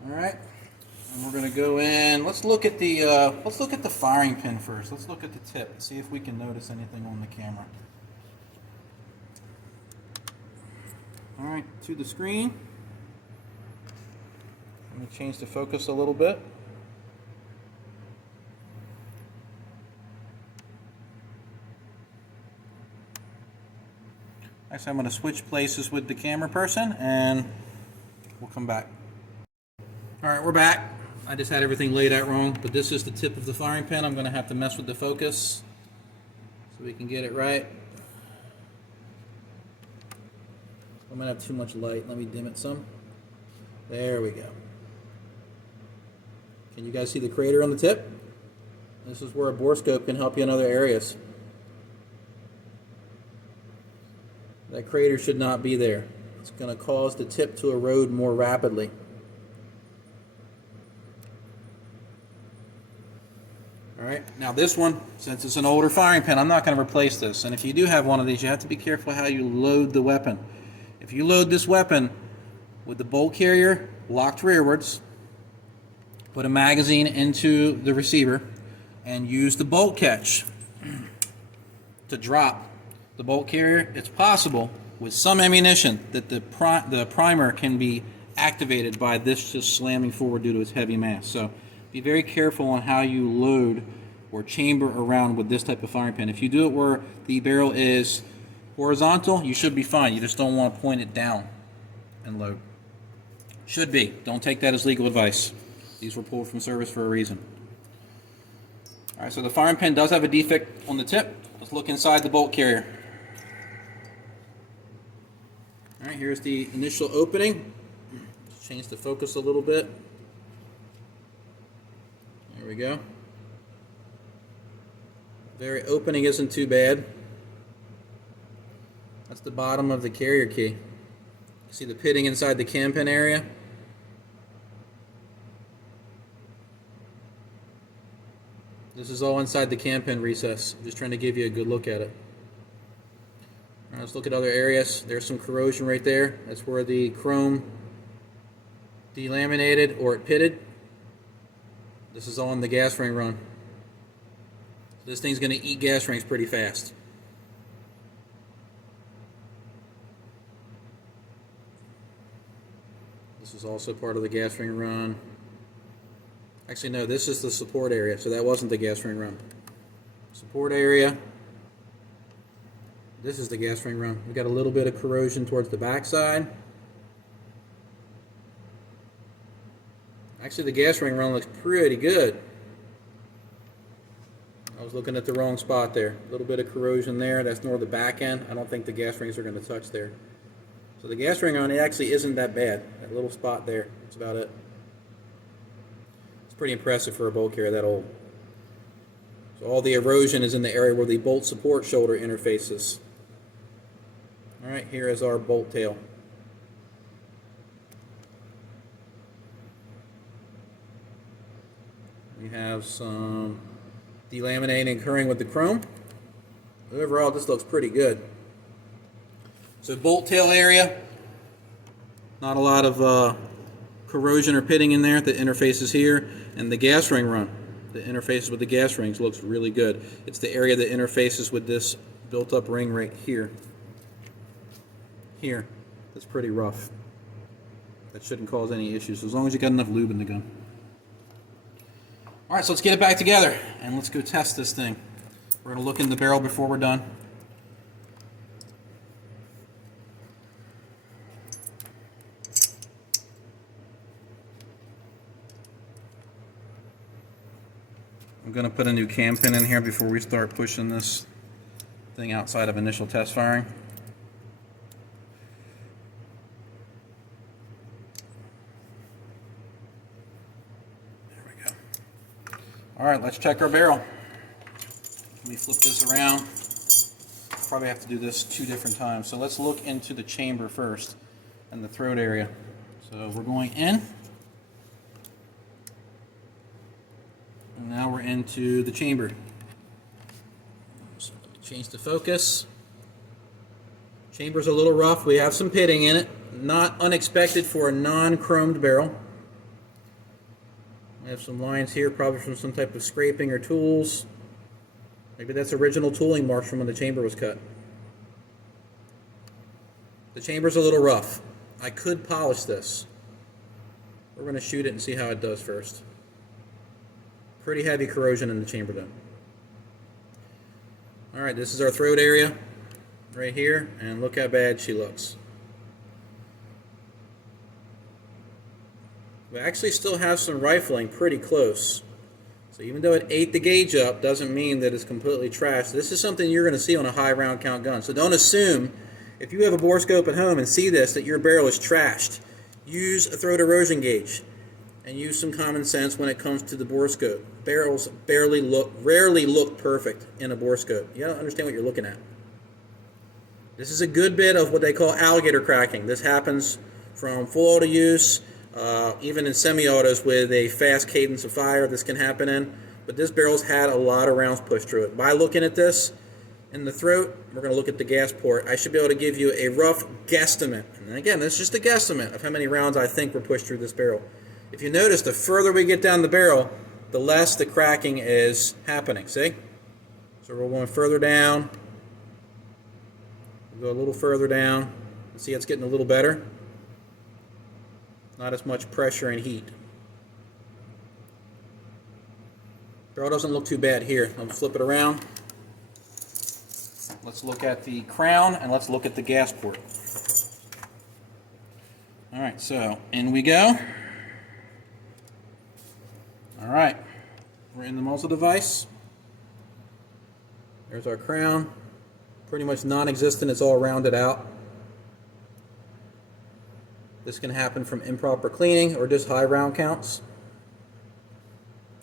All right, and we're going to go in. Let's look at the firing pin first. Let's look at the tip and see if we can notice anything on the camera. All right, to the screen. I'm going to change the focus a little bit. Actually, I'm going to switch places with the camera person and we'll come back. All right, we're back. I just had everything laid out wrong, but this is the tip of the firing pin. I'm going to have to mess with the focus so we can get it right. I'm going to have too much light. Let me dim it some. There we go. Can you guys see the crater on the tip? This is where a Borescope can help you in other areas. That crater should not be there. It's going to cause the tip to erode more rapidly. All right, now this one, since it's an older firing pin, I'm not going to replace this. And if you do have one of these, you have to be careful how you load the weapon. If you load this weapon with the bolt carrier locked rearwards, put a magazine into the receiver, and use the bolt catch to drop the bolt carrier, it's possible with some ammunition that the primer can be activated by this just slamming forward due to its heavy mass. So be very careful on how you load or chamber around with this type of firing pin. If you do it where the barrel is horizontal, you should be fine. You just don't want to point it down and load. Should be. Don't take that as legal advice. These were pulled from service for a reason. All right, so the firing pin does have a defect on the tip. Let's look inside the bolt carrier. All right, here's the initial opening. Let's change the focus a little bit. There we go. Very opening isn't too bad. That's the bottom of the carrier key. See the pitting inside the cam pin area? This is all inside the cam pin recess. I'm just trying to give you a good look at it. All right, let's look at other areas. There's some corrosion right there. That's where the chrome delaminated or it pitted. This is all in the gas ring run. This thing's going to eat gas rings pretty fast. This is also part of the gas ring run. Actually, no, this is the support area, so that wasn't the gas ring run. Support area. This is the gas ring run. We got a little bit of corrosion towards the back side. Actually, the gas ring run looks pretty good. I was looking at the wrong spot there. A little bit of corrosion there. That's more the back end. I don't think the gas rings are going to touch there. So the gas ring on it actually isn't that bad. That little spot there, that's about it. It's pretty impressive for a bolt carrier that old. So all the erosion is in the area where the bolt support shoulder interfaces. All right, here is our bolt tail. We have some delaminating occurring with the chrome. Overall, this looks pretty good. So bolt tail area, not a lot of corrosion or pitting in there. The interface is here, and the gas ring run. that interfaces with the gas rings looks really good. It's the area that interfaces with this built-up ring right here. Here, that's pretty rough. That shouldn't cause any issues as long as you got enough lube in the gun. All right, so let's get it back together and let's go test this thing. We're going to look in the barrel before we're done. I'm going to put a new cam pin in here before we start pushing this thing outside of initial test firing. There we go. All right, let's check our barrel. Let me flip this around. Probably have to do this 2 different times. So let's look into the chamber first and the throat area. So we're going in. And now we're into the chamber. So let me change the focus. Chamber's a little rough. We have some pitting in it. Not unexpected for a non-chromed barrel. We have some lines here, probably from some type of scraping or tools. Maybe that's original tooling marks from when the chamber was cut. The chamber's a little rough. I could polish this. We're going to shoot it and see how it does first. Pretty heavy corrosion in the chamber though. Alright, this is our throat area right here, and look how bad she looks. We actually still have some rifling pretty close. So even though it ate the gauge up, doesn't mean that it's completely trashed. This is something you're going to see on a high round count gun. So don't assume, if you have a Borescope at home and see this, that your barrel is trashed. Use a throat erosion gauge and use some common sense when it comes to the Borescope. Barrels rarely look perfect in a Borescope. You don't understand what you're looking at. This is a good bit of what they call alligator cracking. This happens from full auto use, even in semi-autos with a fast cadence of fire, this can happen in. But this barrel's had a lot of rounds pushed through it. By looking at this in the throat, we're going to look at the gas port. I should be able to give you a rough guesstimate. And again, this is just a guesstimate of how many rounds I think were pushed through this barrel. If you notice, the further we get down the barrel, the less the cracking is happening. See? So we're going further down. We'll go a little further down. See, it's getting a little better. Not as much pressure and heat. Barrel doesn't look too bad here. I'm going to flip it around. Let's look at the crown and let's look at the gas port. Alright, so in we go. Alright, we're in the muzzle device. There's our crown. Pretty much non-existent, it's all rounded out. This can happen from improper cleaning or just high round counts.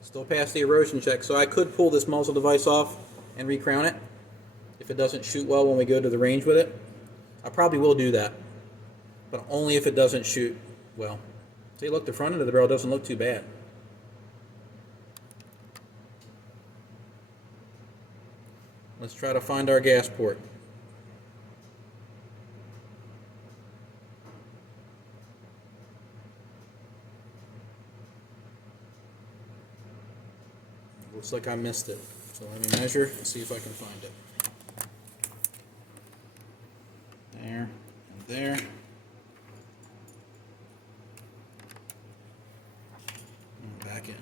Still passed the erosion check, so I could pull this muzzle device off and recrown it if it doesn't shoot well when we go to the range with it. I probably will do that, but only if it doesn't shoot well. See, look, the front end of the barrel doesn't look too bad. Let's try to find our gas port. Looks like I missed it. So let me measure and see if I can find it. There and there. And back in.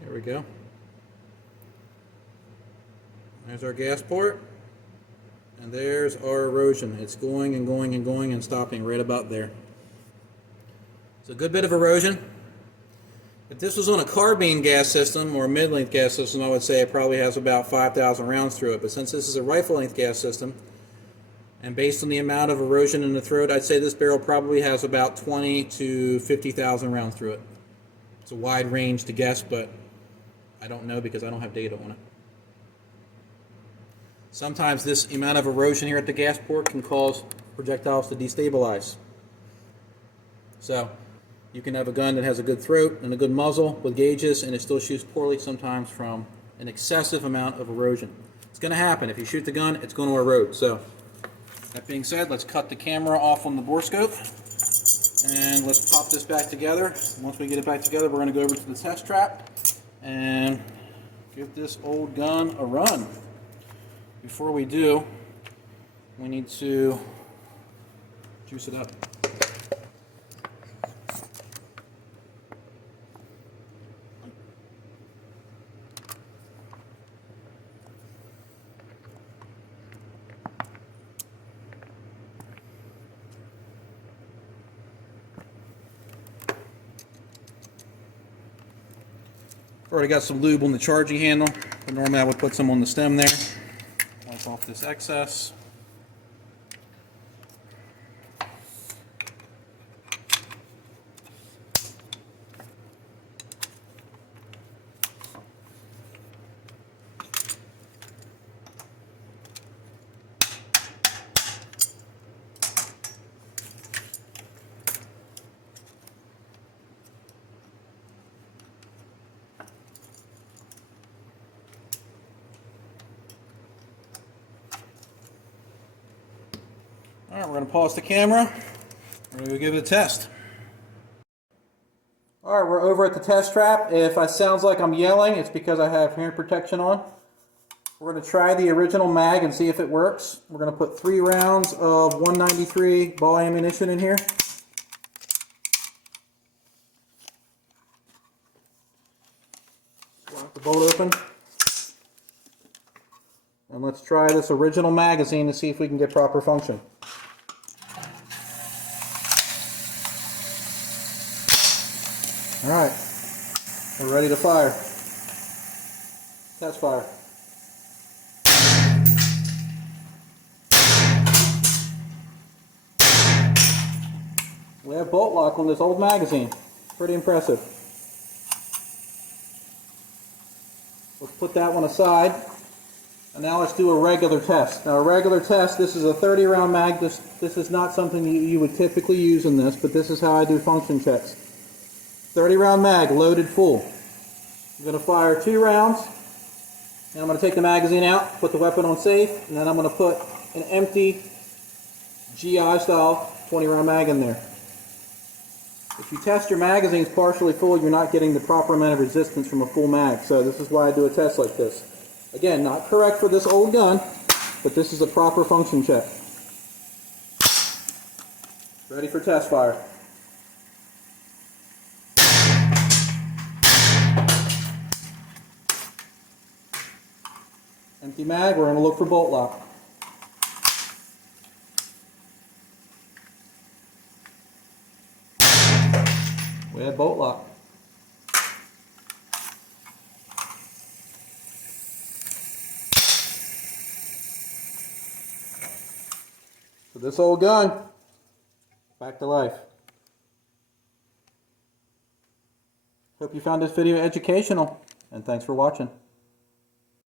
There we go. There's our gas port, and there's our erosion. It's going and going and going and stopping right about there. It's a good bit of erosion. If this was on a carbine gas system or a mid-length gas system, I would say it probably has about 5,000 rounds through it. But since this is a rifle-length gas system, and based on the amount of erosion in the throat, I'd say this barrel probably has about 20 to 50,000 rounds through it. It's a wide range to guess, but I don't know because I don't have data on it. Sometimes this amount of erosion here at the gas port can cause projectiles to destabilize. So You can have a gun that has a good throat and a good muzzle with gauges, and it still shoots poorly sometimes from an excessive amount of erosion. It's going to happen. If you shoot the gun, it's going to erode. So, that being said, let's cut the camera off on the Borescope, and let's pop this back together. Once we get it back together, we're going to go over to the test trap and give this old gun a run. Before we do, we need to juice it up. Already got some lube on the charging handle, but normally I would put some on the stem there. Wipe off this excess. All right, we're going to pause the camera. We're going to give it a test. All right, we're over at the test trap. If it sounds like I'm yelling, it's because I have hearing protection on. We're going to try the original mag and see if it works. We're going to put 3 rounds of 193 ball ammunition in here. Lock the bolt open. And let's try this original magazine to see if we can get proper function. All right, we're ready to fire. Test fire. We have bolt lock on this old magazine. Pretty impressive. Let's put that one aside. And now let's do a regular test. Now a regular test, this is a 30 round mag. This is not something you would typically use in this, but this is how I do function checks. 30 round mag, loaded full. I'm going to fire 2 rounds. And I'm going to take the magazine out, put the weapon on safe, and then I'm going to put an empty GI style 20 round mag in there. If you test your magazines partially full, you're not getting the proper amount of resistance from a full mag. So this is why I do a test like this. Again, not correct for this old gun, but this is a proper function check. Ready for test fire. Empty mag, we're going to look for bolt lock. We have bolt lock. So this old gun, back to life. Hope you found this video educational, and thanks for watching.